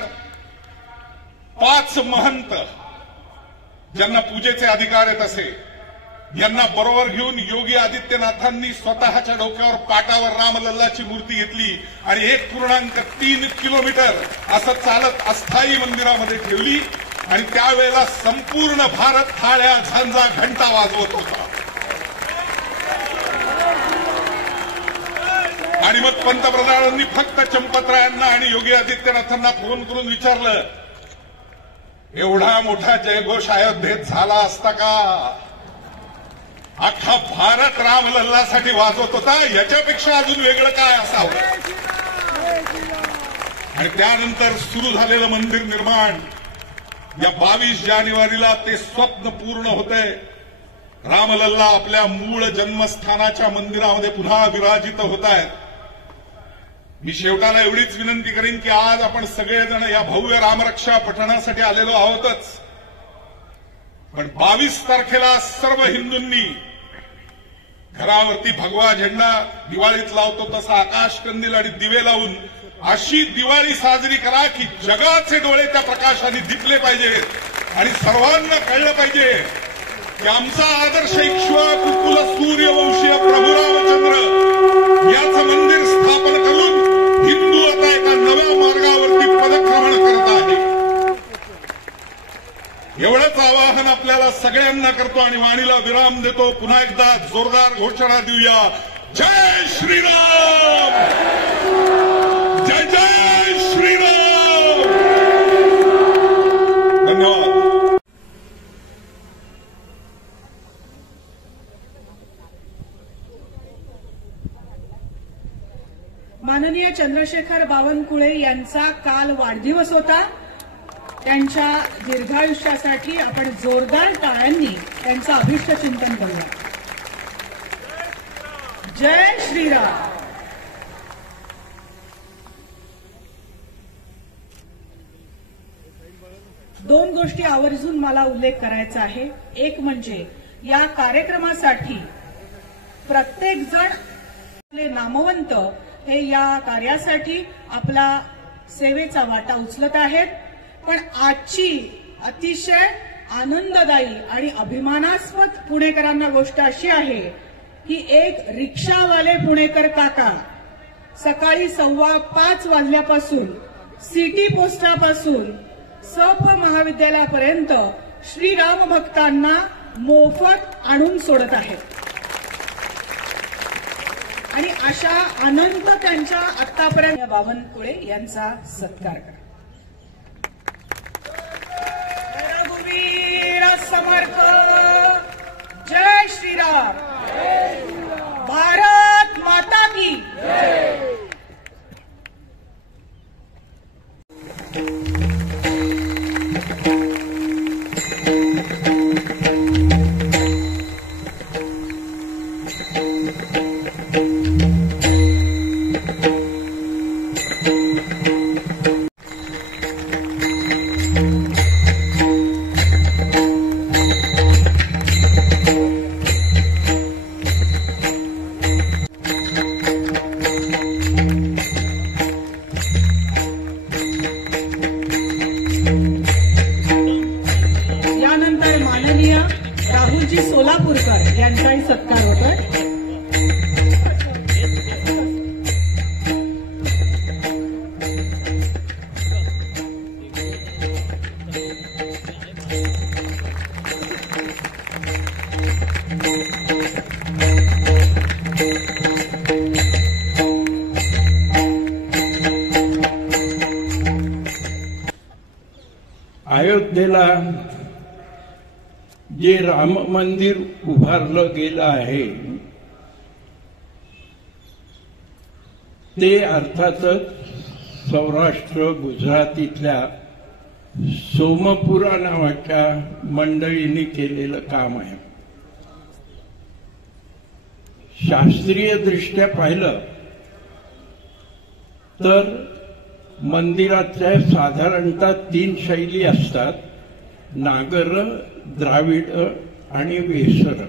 5 महंत ज्यांना पूजेचे अधिकार आहेत असे यांना बरोबर घेऊन योगी आदित्यनाथांनी स्वतःच्या डोक्यावर पाटावर रामलल्लाची मूर्ती घेतली आणि 1.3 किलोमीटर असं चालत अस्थायी मंदिरामध्ये ठेवली. आणि त्यावेळेला संपूर्ण भारत थाळ्या, झांजा, घंटा वाजवत होता. आणि मग पंतप्रधानांनी फक्त चंपतरायांना आणि योगी आदित्यनाथांना फोन करून विचारलं, एवढा मोठा जयघोष अयोध्येत झाला असता का? अख्खा भारत रामलल्लासाठी वाजवत होता, याच्यापेक्षा अजून वेगळं काय असावं. आणि त्यानंतर सुरू झालेलं मंदिर निर्माण, या 22 जानेवारीला ते स्वप्न पूर्ण होतंय. रामलल्ला आपल्या मूळ जन्मस्थानाच्या मंदिरामध्ये पुन्हा विराजित होत आहेत. मी शेवटाला एवढीच विनंती करीन की आज आपण सगळेजण या भव्य रामरक्षा पठणासाठी आलेलो आहोतच, पण 22 तारखेला सर्व हिंदूंनी घरावरती भगवा झेंडा दिवाळीत लावतो तसा आकाश कंदील आणि दिवे लावून अशी दिवाळी साजरी करा की जगाचे डोळे त्या प्रकाशाने दिपले पाहिजे आणि सर्वांना कळलं पाहिजे की आमचा आदर्श इक्ष्वाकु कुल सूर्यवंशीय प्रभू रामचंद्र याचं मंदिर स्थापन करून हिंदू आता एका नव्या मार्गावरती पदक्रमण करत आहे. एवढंच आवाहन आपल्याला सगळ्यांना करतो आणि वाणीला विराम देतो. पुन्हा एकदा जोरदार घोषणा देऊया, जय श्रीराम, जय जय श्रीराम. धन्यवाद. माननीय चंद्रशेखर बावनकुळे यांचा काल वाढदिवस होता. त्यांच्या दीर्घायुष्यासाठी आपण जोरदार टाळ्यांनी त्यांचं अभिष्ट चिंतन करूया. जय श्रीराम. दोन गोष्टी आवर्जून मला उल्लेख करायचा आहे. एक म्हणजे या कार्यक्रमासाठी प्रत्येक जण आपले नामवंत हे या कार्यासाठी आपला सेवेचा वाटा उचलत आहेत. पण आजची अतिशय आनंददायी आणि अभिमानास्पद पुणेकरांना गोष्ट अशी आहे की एक रिक्षावाले पुणेकर काका सकाळी 5:15 वाजल्यापासून सिटी पोस्टापासून सप महाविद्यालयापर्यंत श्रीराम भक्तांना मोफत आणून सोडत आहेत. आणि अशा अनंत त्यांच्या आतापर्यंत बावनकुळे यांचा सत्कार करा. रघुवीर समर्थ. जय श्रीराम. भारत माता की. राहुलजी सोलापूरकर यांचाही सत्कार होतोय. अयोध्येला जे राम मंदिर उभारलं गेलं आहे ते अर्थातच सौराष्ट्र गुजरातीतल्या सोमपुरा नावाच्या मंडळींनी केलेलं काम आहे. शास्त्रीय दृष्ट्या पाहिलं तर मंदिराच्या साधारणतः 3 शैली असतात: नागर, द्राविड आणि वेसर.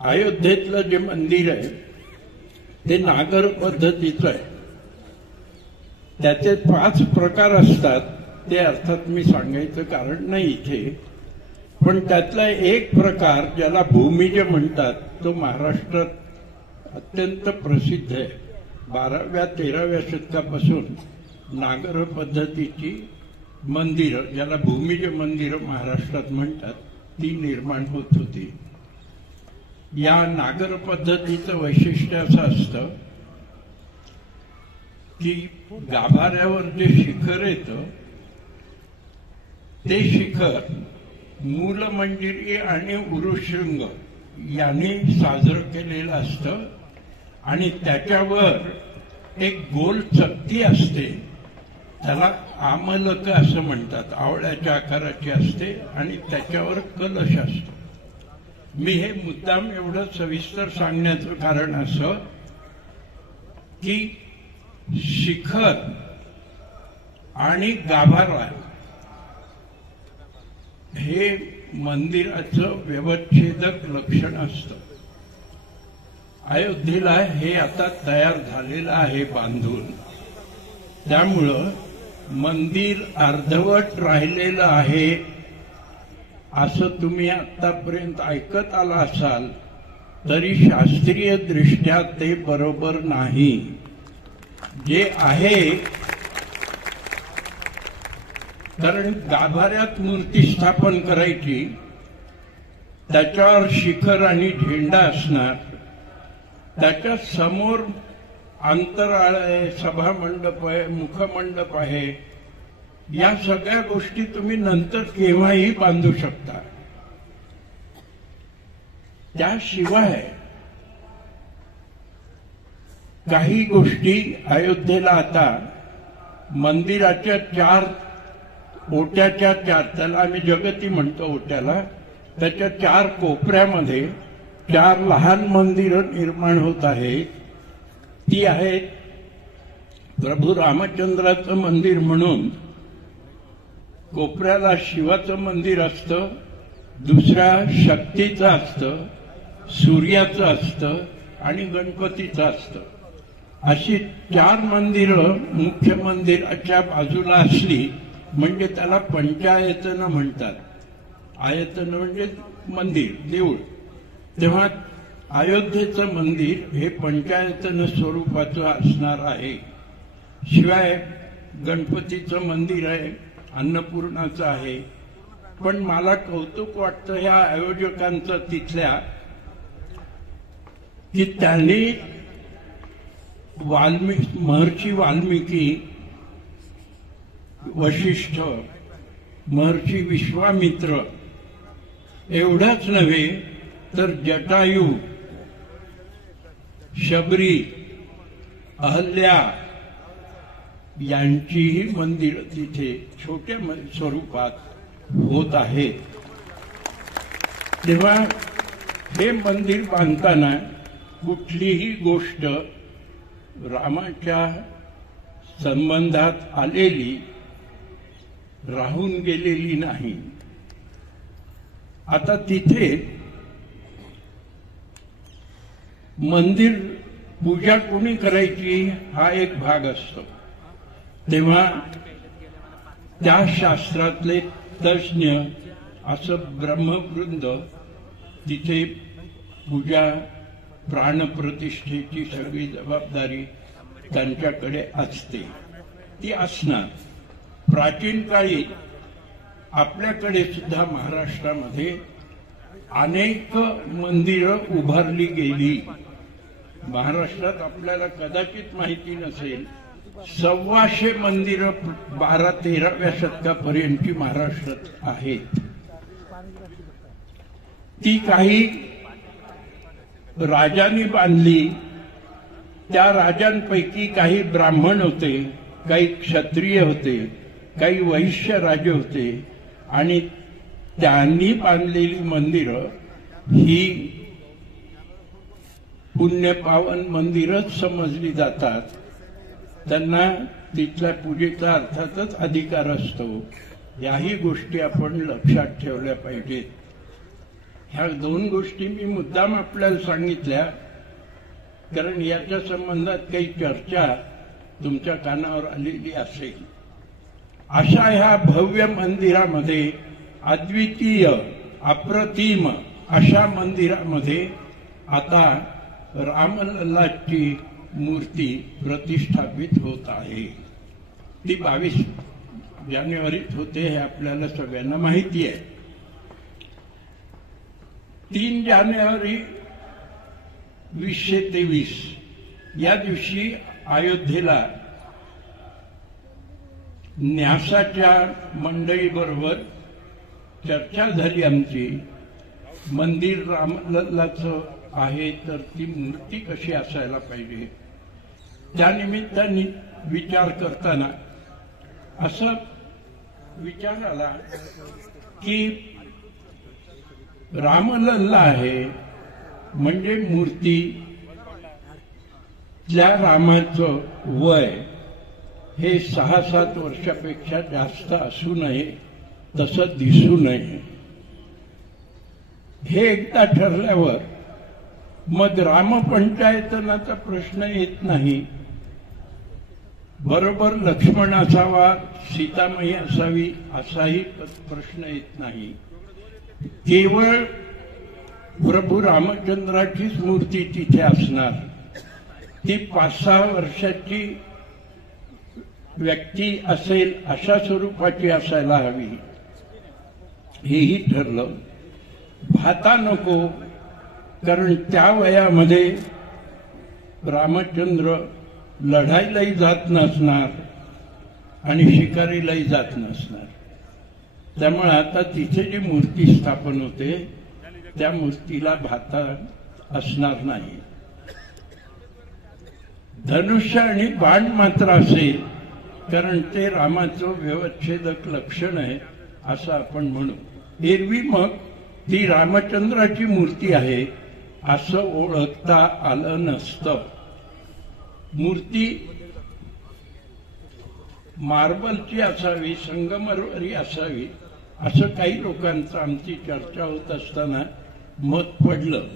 अयोध्येतलं जे मंदिर आहे ते नागर पद्धतीचं आहे. त्याचे 5 प्रकार असतात. ते अर्थात मी सांगायचं कारण नाही इथे, पण त्यातला एक प्रकार ज्याला भूमिज म्हणतात तो महाराष्ट्रात अत्यंत प्रसिद्ध आहे. 12व्या-13व्या शतकापासून नागर पद्धतीची मंदिरं, ज्याला भूमिज मंदिरं महाराष्ट्रात म्हणतात, ती निर्माण होत होती. या नागर पद्धतीचं वैशिष्ट्य असं असतं की गाभाऱ्यावर जे शिखर येतं ते शिखर मूलमंजिरी आणि उरुशृंग याने साजरं केलेलं असतं आणि त्याच्यावर एक गोल चक्की असते, त्याला आमलक असं म्हणतात, आवळ्याच्या आकाराची असते आणि त्याच्यावर कलश असतो. मी हे मुद्दाम एवढं सविस्तर सांगण्याचं कारण असं की शिखर आणि गाभारा हे मंदिराचं व्यवच्छेदक लक्षण असतं. अयोध्येला हे आता तयार झालेलं आहे बांधून, त्यामुळं मंदिर अर्धवट राहिलेलं आहे असं तुम्ही आतापर्यंत ऐकत आला असाल तरी शास्त्रीय दृष्ट्या ते बरोबर नाही. जे आहे, कारण गाभाऱ्यात मूर्ती स्थापन करायची, त्याच्यावर शिखर आणि झेंडा असणार, त्याच्या समोर अंतराळ आहे, सभामंडप आहे, मुखमंडप आहे. या सगळ्या गोष्टी तुम्ही नंतर केव्हाही बांधू शकता. त्याशिवाय काही गोष्टी अयोध्येला आता मंदिराच्या 4 ओट्याच्या 4, त्याला आम्ही जगती म्हणतो ओट्याला, त्याच्या 4 कोपऱ्यामध्ये 4 लहान मंदिरं निर्माण होत आहेत. ती आहेत प्रभू रामचंद्राचं मंदिर म्हणून कोपऱ्याला शिवाचं मंदिर असतं, दुसऱ्या शक्तीचं असतं, सूर्याचं असतं आणि गणपतीचं असतं. अशी 4 मंदिरं मुख्य मंदिराच्या बाजूला असली म्हणजे त्याला पंचायतन म्हणतात. आयतन म्हणजे मंदिर, देऊळ. तेव्हा अयोध्येचं मंदिर हे पंचायतन स्वरूपाचं असणार आहे. शिवाय गणपतीचं मंदिर आहे, अन्नपूर्णाचं आहे. पण मला कौतुक वाटतं ह्या आयोजकांचं तिथल्या, की त्यांनी महर्षी वाल्मिकी, वशिष्ठ, महर्षी विश्वामित्र एवढंच नव्हे तर जटायू, शबरी, अहल्या यांचीही मंदिरं तिथे छोट्या स्वरूपात होत आहेत. तेव्हा हे मंदिर बांधताना कुठलीही गोष्ट रामाच्या संबंधात आलेली राहून गेलेली नाही. आता तिथे मंदिर पूजा कोणी करायची हा एक भाग असतो. तेव्हा त्या शास्त्रातले तज्ज्ञ असं ब्रह्मवृंद तिथे पूजा, प्राणप्रतिष्ठेची सगळी जबाबदारी त्यांच्याकडे असते, ती असणार. प्राचीन काळी आपल्याकडे सुद्धा महाराष्ट्रामध्ये अनेक मंदिरं उभारली गेली. महाराष्ट्रात आपल्याला कदाचित माहिती नसेल, 1,200 मंदिरं 12-13व्या शतकापर्यंतची महाराष्ट्रात आहेत. ती काही राजांनी बांधली. त्या राजांपैकी काही ब्राह्मण होते, काही क्षत्रिय होते, काही वैश्य राजे होते आणि त्यांनी बांधलेली मंदिरं ही पुण्यपावन मंदिरच समजली जातात. त्यांना तिथल्या पूजेचा अर्थातच अधिकार असतो. याही गोष्टी आपण लक्षात ठेवल्या पाहिजेत. ह्या 2 गोष्टी मी मुद्दाम आपल्याला सांगितल्या कारण याच्या संबंधात काही चर्चा तुमच्या कानावर आलेली असेल. अशा ह्या भव्य मंदिरामध्ये, अद्वितीय अप्रतिम अशा मंदिरामध्ये आता रामलल्लाची मूर्ती प्रतिष्ठापित होत आहे. ती 22 जानेवारीत होते हे आपल्याला सगळ्यांना माहिती आहे. 3 जानेवारी 2023 या दिवशी अयोध्येला न्यासाच्या मंडळीबरोबर चर्चा झाली आमची, मंदिर रामलल्लाचं आहे तर ती मूर्ती कशी असायला पाहिजे. त्यानिमित्ताने विचार करताना असा विचार आला की रामलल्ला आहे म्हणजे मूर्ती, त्या रामाचं वय हे 6-7 वर्षापेक्षा जास्त असू नये, तसं दिसू नये. हे एकदा ठरल्यावर मग रामपंचायतनाचा प्रश्न येत नाही. बरोबर लक्ष्मण असावा, सीतामाई असावी असाही प्रश्न येत नाही. केवळ प्रभू रामचंद्राचीच मूर्ती तिथे असणार. ती 5-6 वर्षाची व्यक्ती असेल अशा स्वरूपाची असायला हवी. हेही ठरलं. भाता नको, कारण त्या वयामध्ये रामचंद्र लढाईलाही जात नसणार आणि शिकारीलाही जात नसणार. त्यामुळे आता तिथे जी मूर्ती स्थापन होते त्या मूर्तीला भाता असणार नाही. धनुष्य आणि बाण मात्र असेल, कारण ते रामाचं व्यवच्छेदक लक्षण आहे असं आपण म्हणू. एरवी मग ती रामचंद्राची मूर्ती आहे असं ओळखता आलं नसतं. मूर्ती मार्बलची असावी, संगमरवरी असावी असं काही लोकांचं आमची चर्चा होत असताना मत पडलं.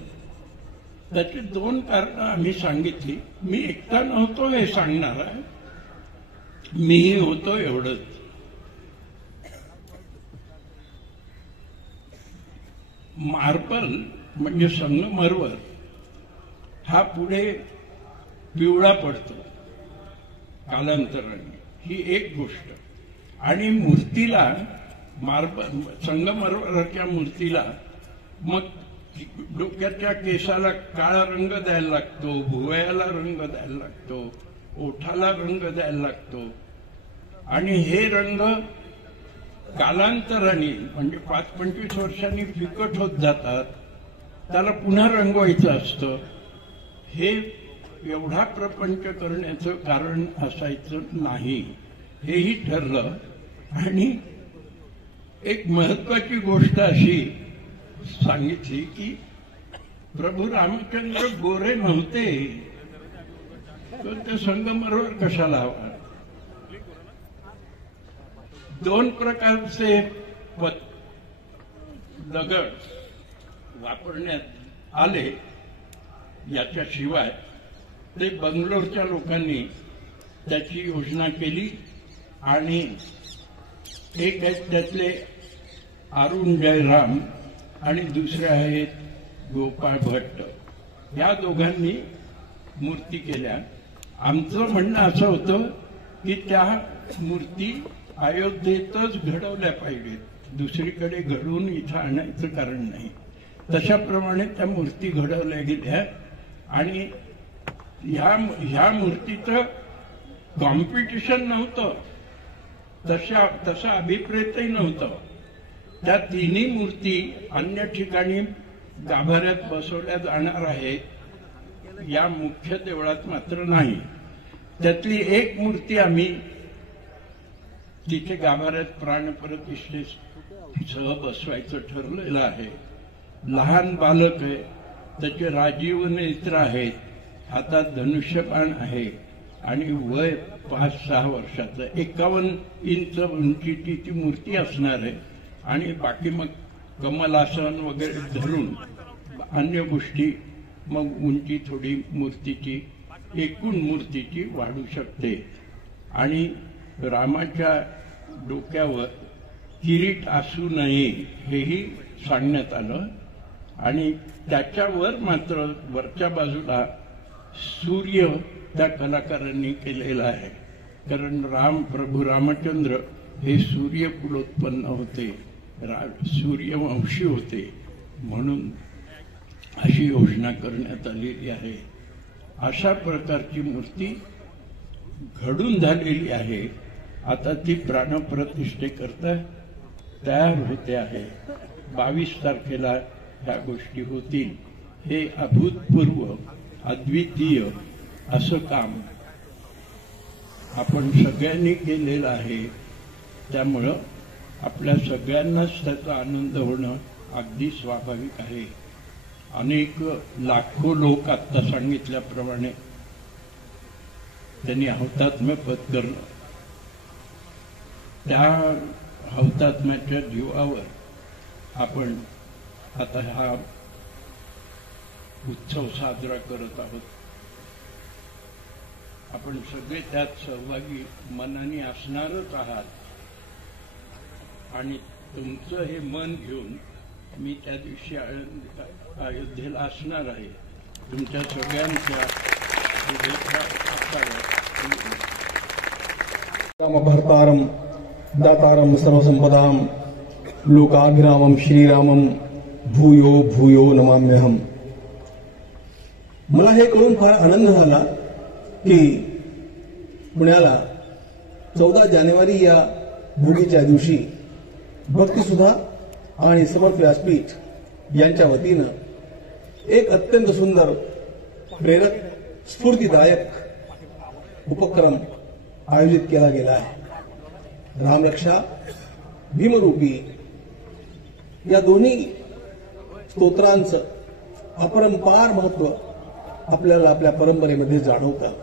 त्याची 2 कारणं आम्ही सांगितली. मी एकटा नव्हतो हे सांगणारा, मीही होतो एवढंच. मार्बल म्हणजे संगमरवर हा पुढे पिवळा पडतो कालांतराने, ही एक गोष्ट. आणि मूर्तीला मार्बल संगमरवराच्या मूर्तीला मग डोक्याच्या केसाला काळा रंग द्यायला लागतो, भुवयाला रंग द्यायला लागतो, ओठाला रंग द्यायला लागतो. आणि हे रंग कालांतराने म्हणजे 5-25 वर्षांनी फिकट होत जातात. त्याला पुन्हा रंगवायचं असतं. हे एवढा प्रपंच करण्याचं कारण असायचं नाही, हेही ठरलं. आणि एक महत्वाची गोष्ट अशी सांगितली की प्रभू रामचंद्र गोरे नव्हते, तर ते संगमरवर कशाला हवा. 2 प्रकारचे दगड वापरण्यात आले. याच्याशिवाय ते बंगलोरच्या लोकांनी त्याची योजना केली आणि एक आहेत त्यातले अरुण जयराम आणि दुसरे आहेत गोपाळ भट्ट. या दोघांनी मूर्ती केल्या. आमचं म्हणणं असं होतं की त्या मूर्ती अयोध्येतच घडवल्या पाहिजेत, दुसरीकडे घडवून इथं आणायचं कारण नाही. तशाप्रमाणे त्या मूर्ती घडवल्या गेल्या. आणि ह्या मूर्तीचं कॉम्पिटिशन नव्हतं, तसा अभिप्रेतही नव्हतं. त्या तिन्ही मूर्ती अन्य ठिकाणी गाभाऱ्यात बसवल्या जाणार आहेत, या मुख्य देवळात मात्र नाही. त्यातली एक मूर्ती आम्ही तिथे गाभाऱ्यात प्राणप्रतिष्ठेसह बसवायचं ठरलेलं आहे. लहान बालक आहे, त्याचे राजीव नेत्र आहेत, हातात धनुष्यबाण आहे आणि वय 5-6 वर्षाचं. 51 इंच उंचीची ती मूर्ती असणार आहे. आणि बाकी मग कमलासन वगैरे धरून अन्य गोष्टी मग उंची थोडी मूर्तीची एकूण मूर्तीची वाढू शकते. आणि रामाच्या डोक्यावर किरीट असू नये हेही सांगण्यात आलं. आणि त्याच्यावर मात्र वरच्या बाजूला सूर्य त्या कलाकारांनी केलेला आहे, कारण प्रभू रामचंद्र हे सूर्यकुलोत्पन्न होते, सूर्यवंशी होते, म्हणून अशी योजना करण्यात आलेली आहे. अशा प्रकारची मूर्ती घडून झालेली आहे. आता ती प्राणप्रतिष्ठेकरता तयार होते आहे. 22 तारखेला ह्या गोष्टी होतील. हे अभूतपूर्व अद्वितीय असं काम आपण सगळ्यांनी केलेलं आहे. त्यामुळं आपल्या सगळ्यांनाच त्याचा आनंद होणं अगदी स्वाभाविक आहे. अनेक लाखो लोक आत्ता सांगितल्याप्रमाणे त्यांनी हौतात्म्य पत्करलं. त्या हौतात्म्याच्या जीवावर आपण आता हा उत्सव साजरा करत आहोत. आपण सगळे त्यात सहभागी मनाने असणारच आहात. आणि तुमचं हे मन घेऊन मी त्या दिवशी अयोध्येला असणार आहे. तुमच्या सगळ्यांच्या शुभेच्छा असाव्यात. भर्तारम दातारम सर्वसंपदाम लोकाभिरामम श्रीरामम भूयो भूयो नमाम्यहम. मला हे कळून फार आनंद झाला की पुण्याला 14 जानेवारी या भोगीच्या दिवशी भक्तिसुधा आणि समर्थ व्यासपीठ यांच्या वतीनं एक अत्यंत सुंदर प्रेरक स्फूर्तिदायक उपक्रम आयोजित केला गेला आहे. रामरक्षा भीमरूपी या दोन्ही स्तोत्रांचं अपरंपार महत्व आपल्याला आपल्या परंपरेमध्ये जाणवतं.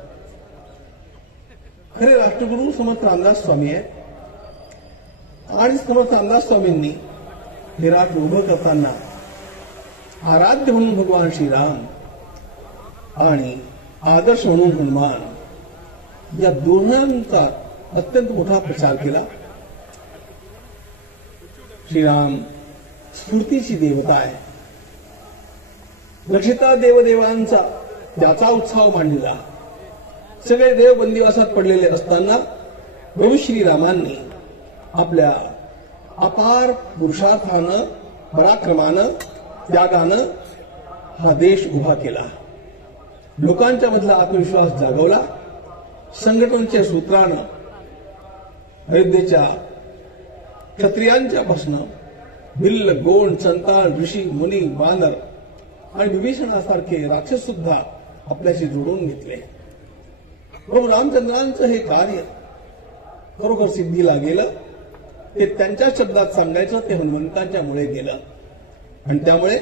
खरे राष्ट्रगुरू समर्थ रामदास स्वामी आहेत आणि समर्थ रामदास स्वामींनी हे राष्ट्र उभं करताना आराध्य म्हणून भगवान श्रीराम आणि आदर्श म्हणून हनुमान या दोघांचा अत्यंत मोठा प्रचार केला. श्रीराम स्फूर्तीची देवता आहे. रक्षिता देवदेवांचा त्याचा उत्सव मांडलेला. सगळे देव बंदिवासात पडलेले असताना प्रभू श्रीरामांनी आपल्या अपार पुरुषार्थानं पराक्रमानं त्यागानं हा देश उभा केला. लोकांच्या मधला आत्मविश्वास जागवला. संघटनेच्या सूत्रानं अयोध्येच्या क्षत्रियांच्या पासनं भिल्ल गोंड संतान ऋषी मुनी बांदर आणि विभीषणासारखे राक्षस सुद्धा आपल्याशी जोडून घेतले. प्रभू रामचंद्रांचं हे कार्य खरोखर सिद्धीला गेलं. ते त्यांच्या शब्दात सांगायचं ते हनुमंतांच्या मुळे गेलं. आणि त्यामुळे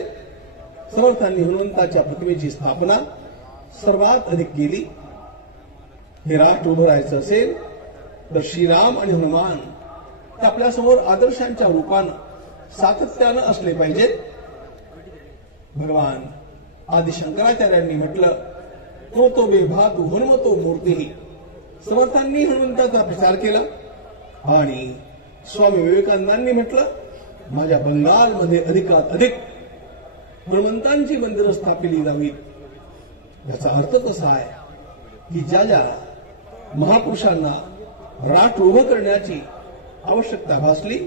समर्थांनी हनुमंताच्या प्रतिमेची स्थापना सर्वात अधिक केली. हे राष्ट्र उभं राहायचं असेल तर श्रीराम आणि हनुमान आपल्यासमोर आदर्शांच्या रूपानं सातत्यानं असले पाहिजेत. भगवान आदि शंकराचार्यांनी म्हटलं तो विभातु हनुमतो मूर्ती. समर्थांनी हनुमंताचा प्रचार केला आणि स्वामी विवेकानंदांनी म्हटलं माझ्या बंगालमध्ये अधिकात अधिक हनुमंतांची मंदिरं स्थापिली जावीत. याचा अर्थ तसा आहे की ज्या ज्या महापुरुषांना राष्ट्र उभं करण्याची आवश्यकता भासली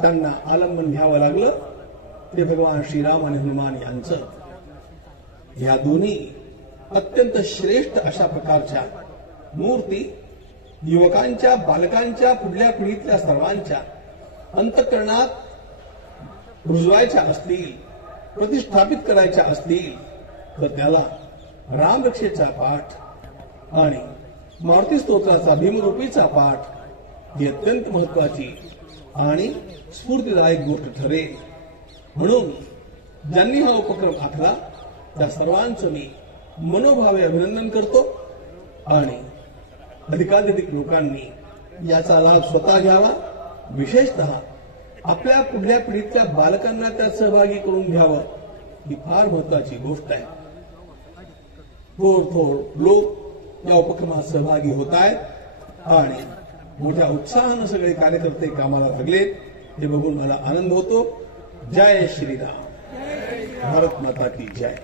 त्यांना आलंबन घ्यावं लागलं. ते भगवान श्रीराम आणि हनुमान यांचं. या दोन्ही अत्यंत श्रेष्ठ अशा प्रकारच्या मूर्ती युवकांच्या बालकांच्या पुढल्या पिढीतल्या सर्वांच्या अंतःकरणात रुजवायच्या असतील प्रतिष्ठापित करायच्या असतील तर त्याला रामरक्षेचा पाठ आणि मारुती स्तोत्राचा भीमरूपीचा पाठ ही अत्यंत महत्वाची आणि स्फूर्तिदायक गोष्ट ठरेल. म्हणून ज्यांनी हा उपक्रम आखला त्या सर्वांचं मी मनोभावे अभिनंदन करतो आणि अधिकाधिक लोकांनी याचा लाभ स्वतः घ्यावा. विशेषतः आपल्या पुढल्या पिढीतल्या बालकांना त्यात सहभागी करून घ्यावं ही फार महत्वाची गोष्ट आहे. थोर लोक या उपक्रमात सहभागी होत आहेत आणि मोठ्या उत्साहानं सगळे कार्यकर्ते कामाला लागलेत. हे बघून मला आनंद होतो. जय श्रीराम. भारत माता की जय.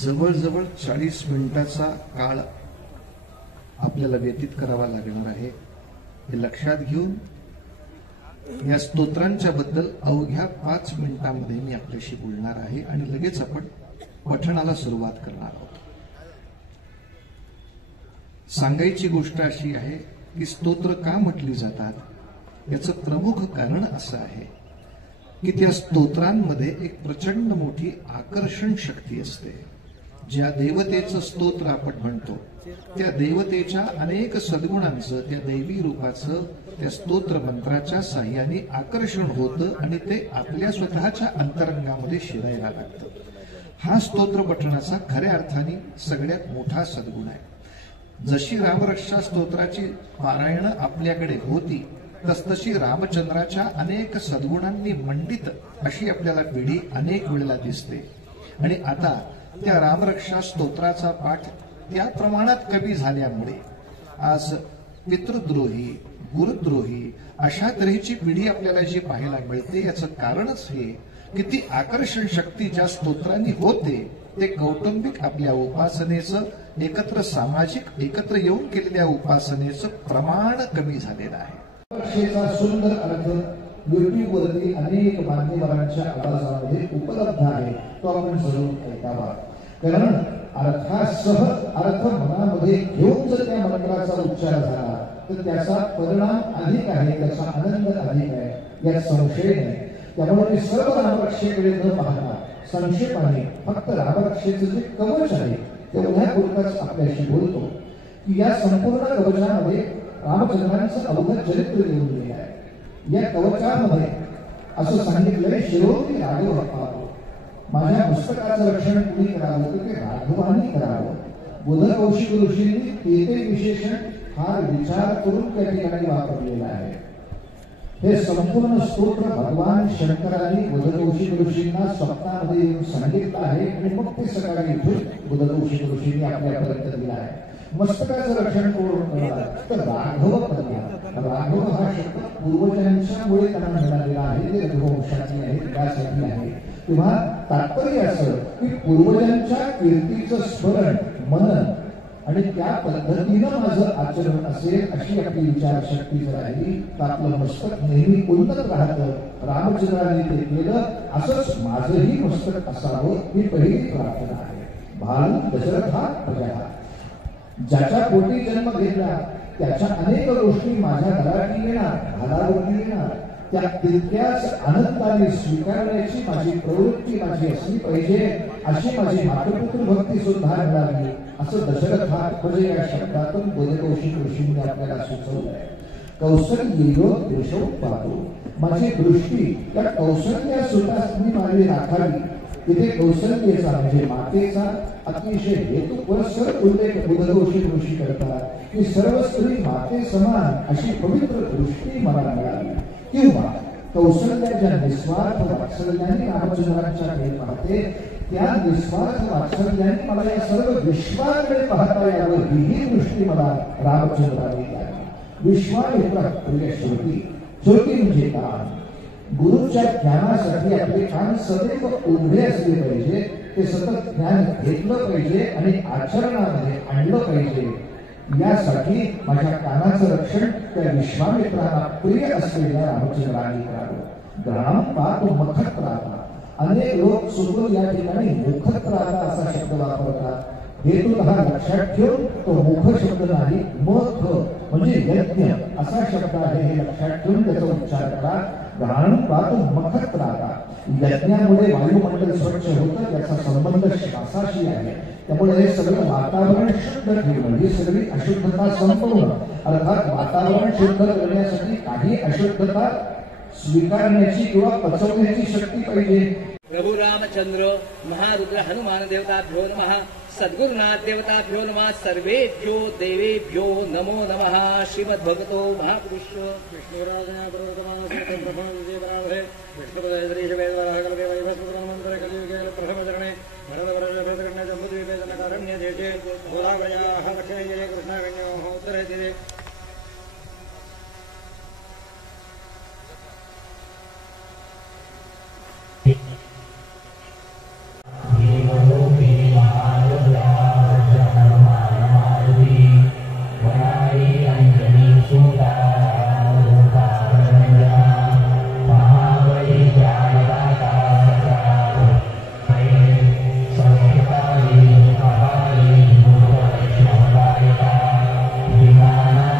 जवळजवळ 40 मिनिटाचा काळ आपल्याला व्यतीत करावा लागणार आहे. हे लक्षात घेऊन या स्तोत्रांच्या बद्दल अवघ्या 5 मिनिटांमध्ये मी आपल्याशी बोलणार आहे आणि लगेच आपण पठणाला सुरुवात करणार आहोत. सांगायची गोष्ट अशी आहे की स्तोत्र का म्हटली जातात याचं प्रमुख कारण असं आहे की त्या स्तोत्रांमध्ये एक प्रचंड मोठी आकर्षण शक्ती असते. ज्या देवतेचं स्तोत्र आपण म्हणतो त्या देवतेच्या अनेक सद्गुणांचं, त्या दैवी रूपाचं त्या स्तोत्र मंत्राच्या साह्याने आकर्षण होतं आणि ते आपल्या स्वतःच्या अंतरंगामध्ये शिरायला लागतं. हा स्तोत्र पठणाचा खऱ्या अर्थाने सगळ्यात मोठा सद्गुण आहे. जशी रामरक्षा स्तोत्राची पारायण आपल्याकडे होती तसतशी रामचंद्राच्या अनेक सद्गुणांनी मंडित अशी आपल्याला पिढी अनेक वेळेला दिसते. आणि आता त्या रामरक्षा स्तोत्राचा पाठ त्या प्रमाणात कमी झाल्यामुळे आज पितृद्रोही, गुरुद्रोही अशा तऱ्हेची पिढी आपल्याला जी पाहायला मिळते याचं कारणच हे की ती आकर्षण शक्ती ज्या स्तोत्रांनी होते ते कौटुंबिक आपल्या उपासनेचं, एकत्र सामाजिक एकत्र येऊन केलेल्या उपासनेचं प्रमाण कमी झालेलं आहे. रामरक्षेचा सुंदर अर्थ युट्यूबवरती अनेक मान्यवरांच्या आवाजामध्ये उपलब्ध आहे, तो आपण जरूर ऐकावा. कारण अर्थासह अर्थ मनामध्ये घेऊन जर त्या मंत्राचा उच्चार झाला तर त्याचा परिणाम अधिक आहे, त्याचा आनंद अधिक आहे, यात संशय नाही. त्यामुळे मी सर्व रामरक्षेकडे न पाहता संक्षेपाने फक्त रामरक्षेचं जे कवच आहे तेवढ्या पुरताच आपल्याशी बोलतो की या संपूर्ण कवचामध्ये रामचंद्रांचं अवघड चरित्र लिहून गेलं आहे. या कवचामध्ये असं सांगितलंय, शिरोमणी राघव पाहावं, माझ्या पुस्तकाचं रक्षण कुणी करावं तर ते राघवानी करावं. बुध कौशिक ऋषींनी ते विशेषण फार विचार करून त्या ठिकाणी वापरलेलं आहे. हे संपूर्ण स्तोत्र भगवान शंकरांनी बुध कौशिक ऋषींना स्वप्नामध्ये येऊन सांगितलं आहे आणि मग ते सकाळी उठून बुध कौशिक ऋषींनी आपल्यापर्यंत दिलं आहे. मस्तकाचं रक्षण करून तर राघव कन्या, राघव हा शब्द पूर्वजांच्यामुळे त्यांना मिळालेला आहे, ते रघुवंशाची आहे, त्यासाठी आहे. तेव्हा तात्पर्य असं की पूर्वजांच्या कीर्तीचं स्मरण, मनन आणि त्या पद्धतीनं माझं आचरण असेल अशी आपली विचारशक्ती जर राहिली तर आपलं मस्तक नेहमी उन्नत राहतं. रामचंद्राने ते केलं, असंच माझंही मस्तक असावं ही पहिली प्रार्थना आहे. भाल दशरथा प्रजा, ज्याच्या पोटी जन्म घेतला त्याच्या अनेक गोष्टी माझ्या घरात येणार, घरावरती येणार, त्या तितक्याच आनंदाने स्वीकारण्याची माझी प्रवृत्ती माझी असली पाहिजे, अशी माझी मातृपुत्र भक्ती सुद्धा मिळाली असं दशरथात्मज या शब्दातून बुधकौशिक ऋषींनी आपल्याला सुचवलंय. कौसल्येयोत दृशो पाहतो, माझी दृष्टी त्या कौशल्य सुद्धा मी माझी राखावी. तिथे कौशल्येचा म्हणजे मातेचा अतिशय हेतू पुरस्सर उल्लेख बुधकौशिक ऋषी करतात की सर्व स्त्री माते समान अशी पवित्र दृष्टी मला मिळाली. किंवा कौशल्याच्या निस्वार्थ वात्सल्याने रामचंद्रांच्याकडे पाहते, त्या निस्वार्थ वात्सल्याने मला या सर्व विश्वाकडे पाहता यावं ही दृष्टी मला रामचंद्रांनी द्यावी. विश्वामित्र प्रिय श्रुती, श्रुती म्हणजे कान. गुरुच्या ज्ञानासाठी आपले कान सदैव उघडे असले पाहिजे, ते सतत ज्ञान घेतलं पाहिजे आणि आचरणामध्ये आणलं पाहिजे. यासाठी माझ्या कानाचं रक्षण त्या विश्वामित्रांना प्रिय असलेल्या रामचंद्रांनी करावं. ग्राम पाप मखत राहता, अनेक लोक सुद्धा या ठिकाणी मुखत राहता असा शब्द वापरतात. हेतुतः लक्षात ठेवून तो मुख शब्द नाही, मख म्हणजे यज्ञ असा शब्द आहे, हे लक्षात ठेवून त्याचा उच्चार करा. घाण पातून मखत राहता, यज्ञामुळे वायुमंडल स्वच्छ होतं, त्याचा संबंध श्वासाशी आहे. त्यामुळे हे सगळं वातावरण शुद्ध ठेवणं, ही सगळी अशुद्धता संपवणं, अर्थात वातावरण शुद्ध करण्यासाठी काही अशुद्धता स्वीकारण्याची किंवा पचवण्याची शक्ती पाहिजे. प्रभु रामचंद्र महारुद्र हनुमान देवताभ्यो नमः, सद्गुरुनाथ देवताभ्यो नमः, सर्वेभ्यो देवेभ्यो नमो नमः. श्रीमद्भगवतो महापुरुष Vimana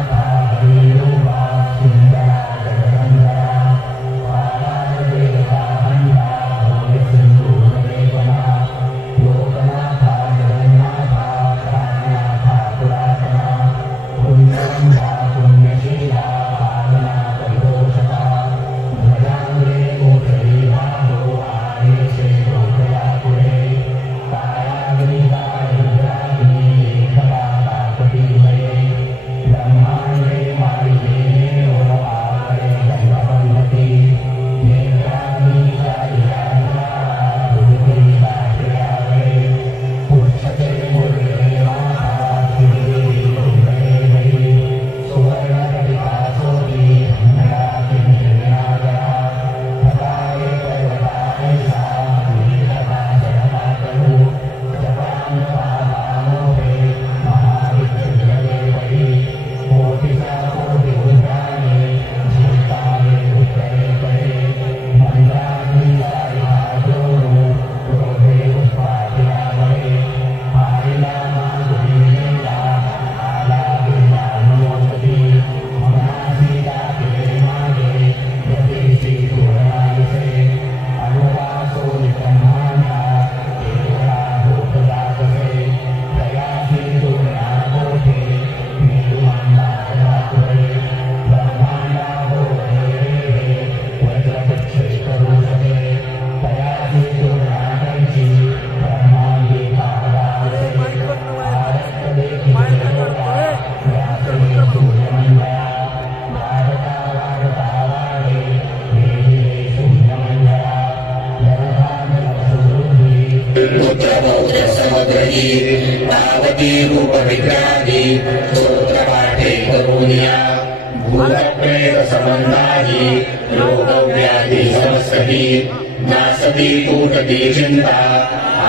रूप विद्यादि स्तोत्रपाठे करोनिया भूतप्रेत संबंधादि रोगव्याधि समस्तहि नासति कूटति चिंता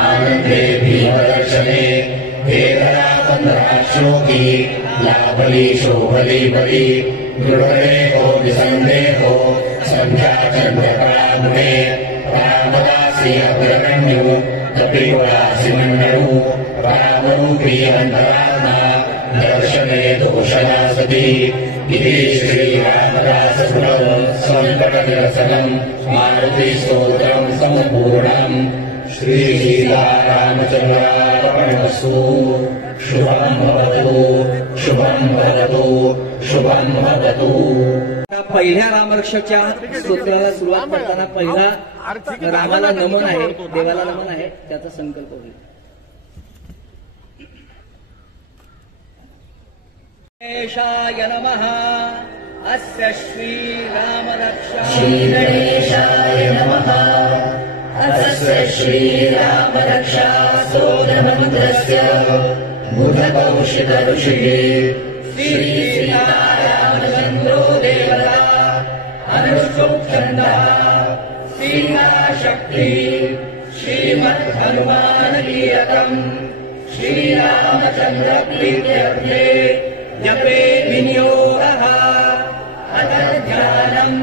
आनंदे भीमदर्शने भेदरा पंद्राश्लोकी लाभली शोभली बली दृढ़देहो निसंदेहो संध्या चंद्रकलामुने रामदासी अग्रगण्यो कपिवासी मंडलू रामरूपी अंतरात्मा दर्शने दोषदा सती इति श्रीरामदासगुणं संकटनिरसनं मारुति स्तोत्रं सम्पूर्णम् श्री सीतारामचन्द्रार्पणमस्तु। शुभं भवतु शुभं भवतु शुभं भवतु। पहिल्या रामरक्षाच्या स्तोत्राला सुरुवात करताना पहिला रामाला नमन आहे, देवाला नमन आहे, त्याचा संकल्प होईल. गणेशाय नमः. अस्य श्रीरामरक्षा श्रीगणेशाय नमः. अस्य श्रीरामरक्षा स्तोत्रमन्त्रस्य बुधकौशिक ऋषिः श्रीसीतारामचन्द्रो देवता अनुष्ठुप्छन्दः सीताशक्तिः श्रीमद्हनुमानकीयकम् श्रीरामचन्द्रप्रीत्यर्थे जपे विनियोगः अथ ध्यानम्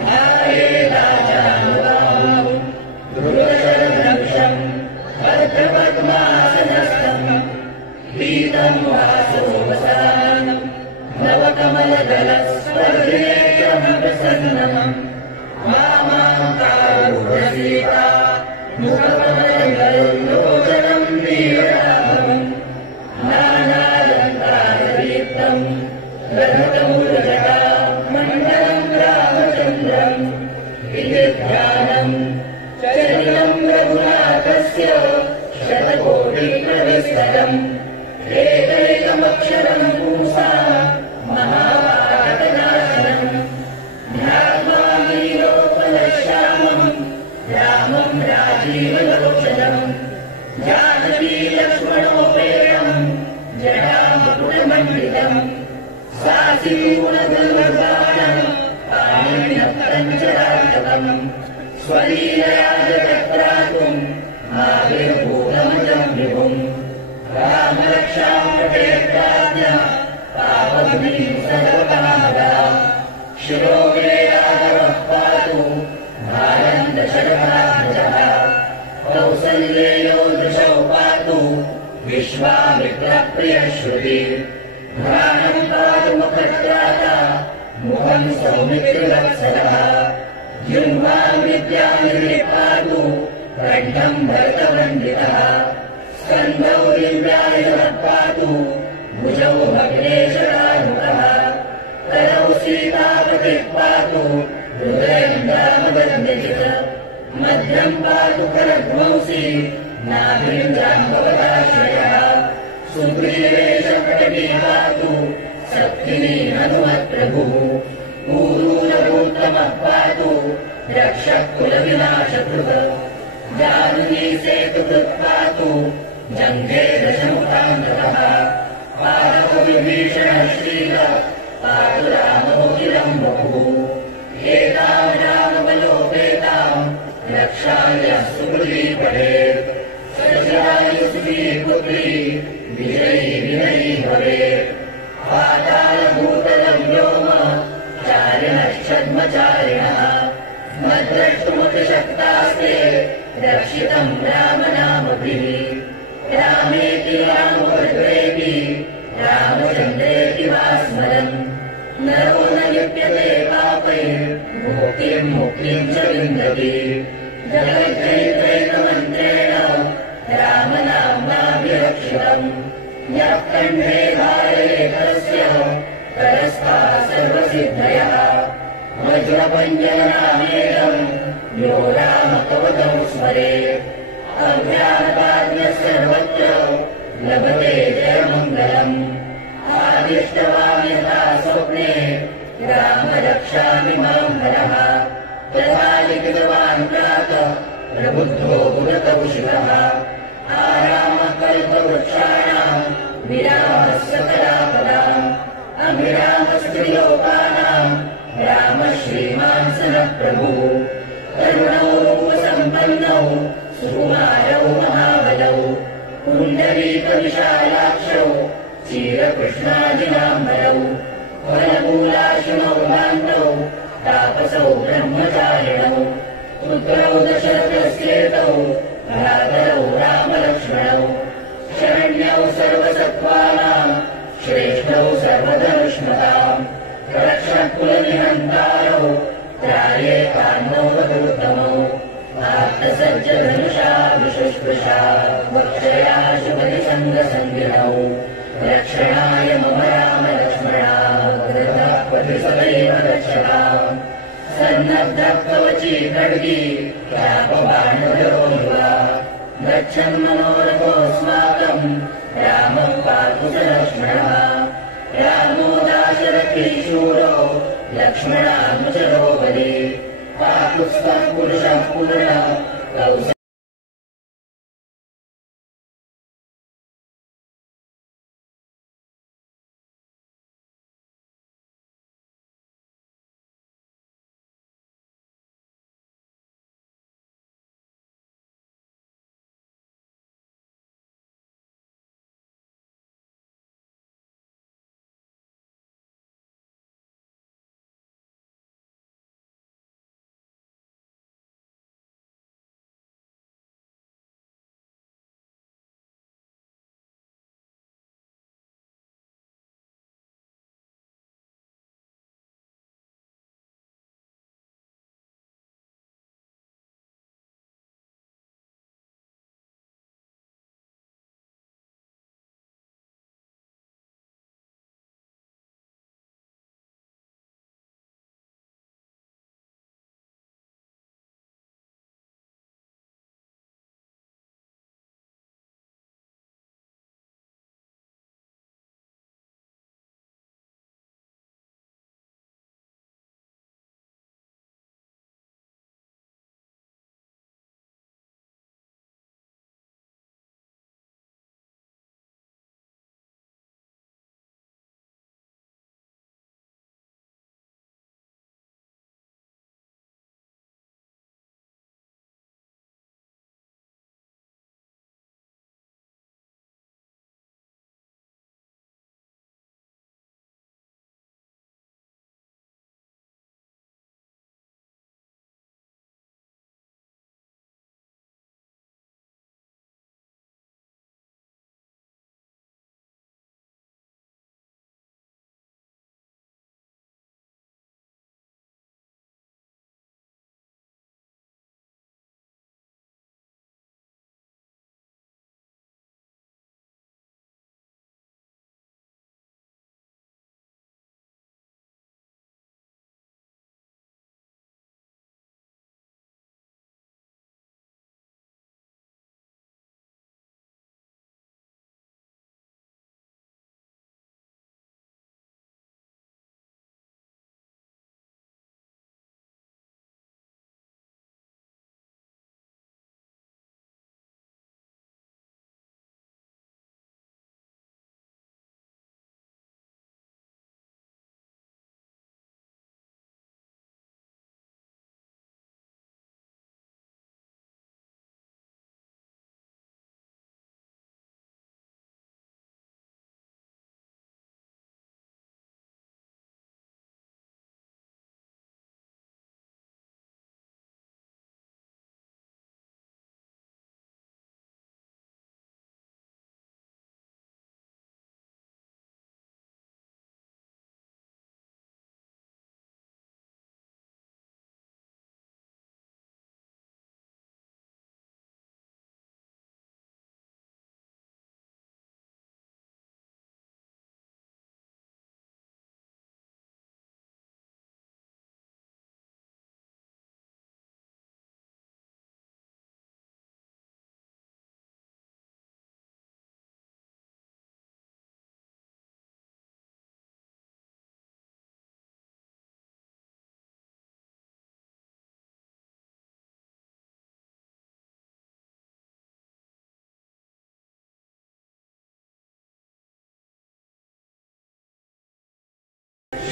ध्यायेदाचानुभावम् ध्रुवशरदक्षम् भद्रपद्मासनस्थम् पीतम् वासोपसानम् नवकमलदलस्पर्धेयमप्रसन्नमम् वामाङ्कारूढसीता मुखकमललोचनम् वीरराघवम् नानालङ्कारदीप्तम् रघुतमुलजटा मण्डलम् रामचन्द्रम् इति ध्यानम् चरितम् रघुनाथस्य शतकोटिप्रविस्तरम् एकैकमक्षरम् पूसा महाभारतनाशनम् ध्यात्वा वीरोत्पलश्यामम् रामम् राजीवलोचनम् जानकी लक्ष्मणोपेतम् जटामकुटमण्डितम् सासीगुणगर्वगानम् पाणिनिपञ्चराटकम् स्वलीलया जगत्रातुम् आविर्भूतमजम् विभुम् रामरक्षाम् पठेत्प्राज्ञा पावनीं सर्वकामदा शिरो मे राघवः पातु भारम् दशरथात्मजः कौसल्येयो दृशौ पातु विश्वामित्रप्रियश्रुति घ्राणम् पातु मुखत्राता मुखम् सौमित्रिवत्सलः जिह्वाम् विद्यानिधिः पातु कण्ठम् भरतवन्दितः स्कन्धौ दिव्यायुधः पातु भुजौ भग्नेशराहुतः करौ सीतापतिः पातु हृदयम् रामवन्दितः मध्यम् पातु करध्वंसी नाभिम् जाम्बवदाश्रयः सुग्रीवेशकटकी पातु सप्तिनी हनुमत्प्रभुः ऊरूरवोत्तमः पातु रक्षः कुलविनाशकृतः जानुनी सेतुकृत् पातु जङ्घे दशमुखान्तरः पातु विभीषणः श्रीलः पातु रामोऽखिलम् वपुः एताम् रामबलोपेताम् रक्षायः सुहृदी पठेत् सचिरायुषी पुत्री विजयी विनयी भवेत् पातालभूतलम् व्योम चारिणश्छद्मचारिणः मद्रष्टुमपि शक्तास्ते रक्षितम् रामनामभिः रामेति रामभद्रेति रामचन्द्रेति वा स्मरन् नरो न लिप्यते पापैर्भुक्तिम् मुक्तिम् च विन्दति जगज्जयित्रैकमन्त्रेण रामनाम्नाभिरक्षितम् यः कण्ठे धारयेतस्य करस्था सर्वसिद्धयः वज्रपञ्जनामेकम् यो रामकवचम् स्मरेत् अज्ञानकार्यः सर्वत्र लभते जयमङ्गलम् आदिष्टवान् यथा स्वप्ने रामरक्षामि माम् हरः तथा लिखितवान् प्रातः प्रबुद्धो पुरतौ शिवः आरामः कल्पवृक्षाणाम् विरामः सकलापदाम् अभिरामस्त्रिलोकानाम् रामः श्रीमान् सनः प्रभुः करुणौ रूपसम्पन्नौ सुकुमारौ महाबलौ पुण्डरीकविशालाक्षौ क्षीरकृष्णाजिनाम्बरौ वनमूलाशिनौ दान्तौ तापसौ ब्रह्मचारिणौ पुत्रौ दशरथस्येतौ भ्रातरौ रामलक्ष्मणौ शरण्यौ सर्वसत्त्वानां श्रेष्ठौ सर्वधनुष्मताम् रक्षकुलनिहन्तारौ त्राये कान्नौ वधूत्तमौ आप्तसज्जधनुषा विशुष्पृशा वक्षया शुभनिसङ्गसङ्गिनौ रक्षणाय मम राम लक्ष्मणा वृद्धः सदैव रक्षताम् सन्नद्धः कवची खड्गी चापबाणधरो युवा गच्छन् मनोरथोऽस्माकम् रामः पातु स लक्ष्मणः रामो दाशरथी शूरो लक्ष्मणानुचरो बली पातु स्तः पुरुषः पूर्णः कौसल्यः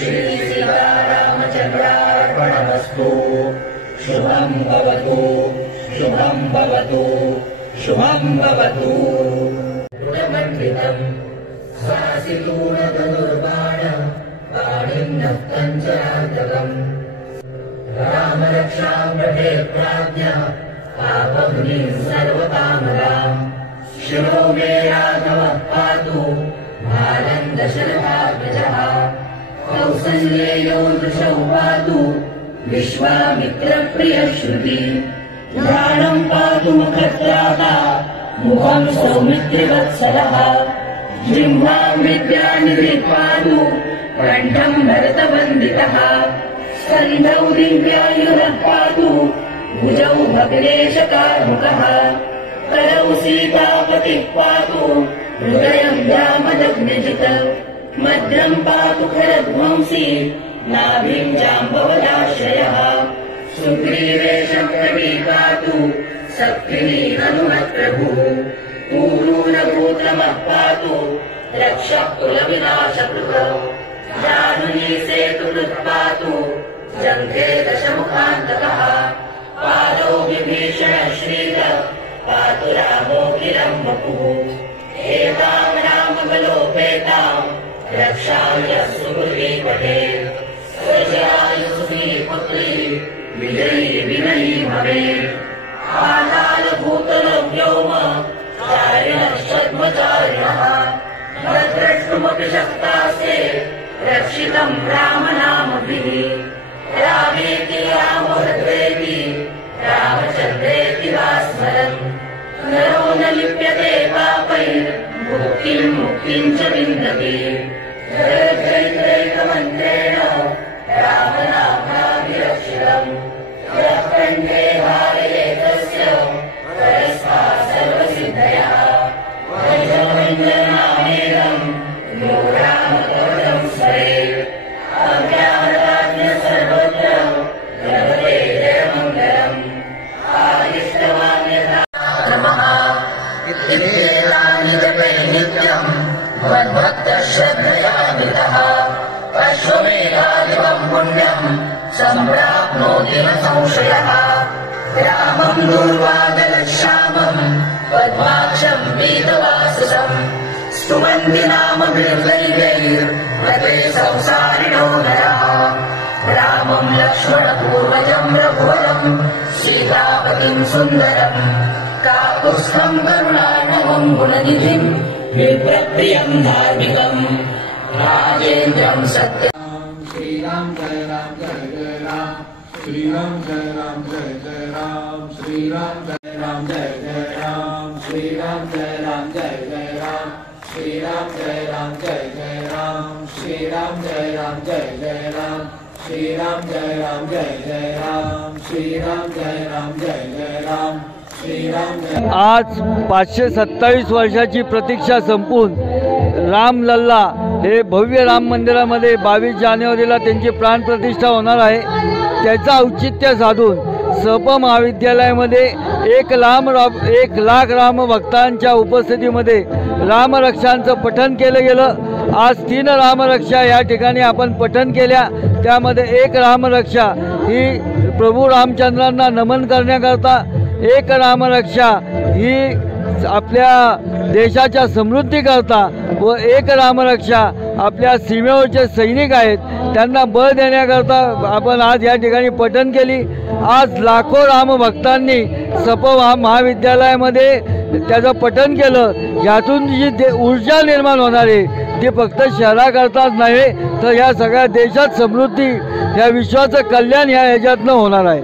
श्री सीतारामचन्द्रार्पणमस्तु। शुभं भवतु, शुभं भवतु, शुभं भवतु। गुणमण्डितं सासितूणधनुर्बाणं पाणिन्यः कञ्चनान्तकम्। रामरक्षां रटे प्राज्ञा पापमुनिं सर्वकामदाम्। शिरो मे राघवः पातु भालं दशरथात्मजः। कौसल्येयो दृशौ पातु विश्वामित्रप्रियश्रुति। ध्यानं पातु मुखत्राता मुखं सौमित्रिवत्सलः। जिह्वां विद्यानिधिः पातु कण्ठं भरतवन्दितः। स्कन्धौ दिव्यायुधः पातु भुजौ भग्नेशकार्मुकः। करौ सीतापतिः पातु हृदयं रामदग्नजित्। मध्यं पातु खरध्वंसी नाभिं जाम्बवदाश्रयः। सुग्रीवेशं कवी पातु सत्किनी हनुमत्प्रभुः। पूरूरभूतमः पातु रक्षः कुलविनाशकृतौ। जानुनी सेतुकृत् पातु जङ्घे दशमुखान्तकः। पादौ विभीषणः श्रीरः पातु रामोऽखिलं वपुः। एतां रामबलोपेतां रक्षां यः सुहृदी पठेत्। स्वजयायुषी पुत्री विजयी विनयी भवेत्। पातालभूतलं व्योम चारिणः षड्मचारिणः। द्रष्टुमपि शक्तास्ते रक्षितं रामनामभिः। रामेति रामभद्रेति रामचन्द्रेति वा स्मरन्। नरो न लिप्यते पापैर्भुक्तिं मुक्तिं च विन्दति। जयत्रैकमन्त्रेण रामनामाभिरक्षितम्। यः कण्ठे धारयेत् तस्य परस्ताः सर्वसिद्धयः। वज्रमण्डलनामेदं यो रामकवचं स्मरेत्। अज्ञानराज्ञः सर्वत्र लभते जयमङ्गलम्। आदिष्टवान् यथा नमः इत्येतानि जपे नित्यम् मद्भक्तः श्रद्धयान्वितः। अश्वमेधादिकं पुण्यं सम्प्राप्नोति न संशयः। रामं दूर्वादलश्यामं पद्माक्षं पीतवाससं। स्तुवन्ति नामभिर्दैवैर्हते संसारिणो नरः। रामं लक्ष्मणपूर्वजं रघुवरं सीतापतिं सुन्दरम्। काकुत्स्थं करुणार्णवं गुणनिधिं विप्रप्रियं धार्मिकम्। राजेन्द्रं सत्यम्। श्रीराम जय राम जय जय राम। श्रीराम जय राम जय जय राम। श्रीराम जय राम जय जय राम। श्रीराम जय राम जय जय राम। श्रीराम जय राम जय जय राम। श्रीराम जय राम जय जय राम। श्रीराम जय राम जय जय राम। श्रीराम जय राम जय जय राम। श्रीराम जय। आज 527 वर्षाची प्रतीक्षा संपून रामलल्ला हे भव्य राम मंदिरामध्ये 22 जानेवारीला त्यांची प्राणप्रतिष्ठा होणार आहे। त्याचं औचित्य साधून सप महाविद्यालयामध्ये 1 लाख रामभक्तांच्या उपस्थितीमध्ये रामरक्षांचं पठण केलं गेलं। आज 3 रामरक्षा या ठिकाणी आपण पठण केल्या। त्यामध्ये 1 रामरक्षा ही प्रभू रामचंद्रांना नमन करण्याकरता, 1 रामरक्षा ही आपल्या देशाच्या समृद्धीकरता व 1 रामरक्षा आपल्या सीमेवरचे सैनिक आहेत त्यांना बळ देण्याकरता आपण आज या ठिकाणी पठण केली। आज लाखो रामभक्तांनी सप महाविद्यालयामध्ये त्याचं पठण केलं। यातून जी ऊर्जा निर्माण होणार आहे ती फक्त शहराकरताच नव्हे तर या सगळ्या देशात समृद्धी, या विश्वाचं कल्याण ह्याच्यातनं होणार आहे।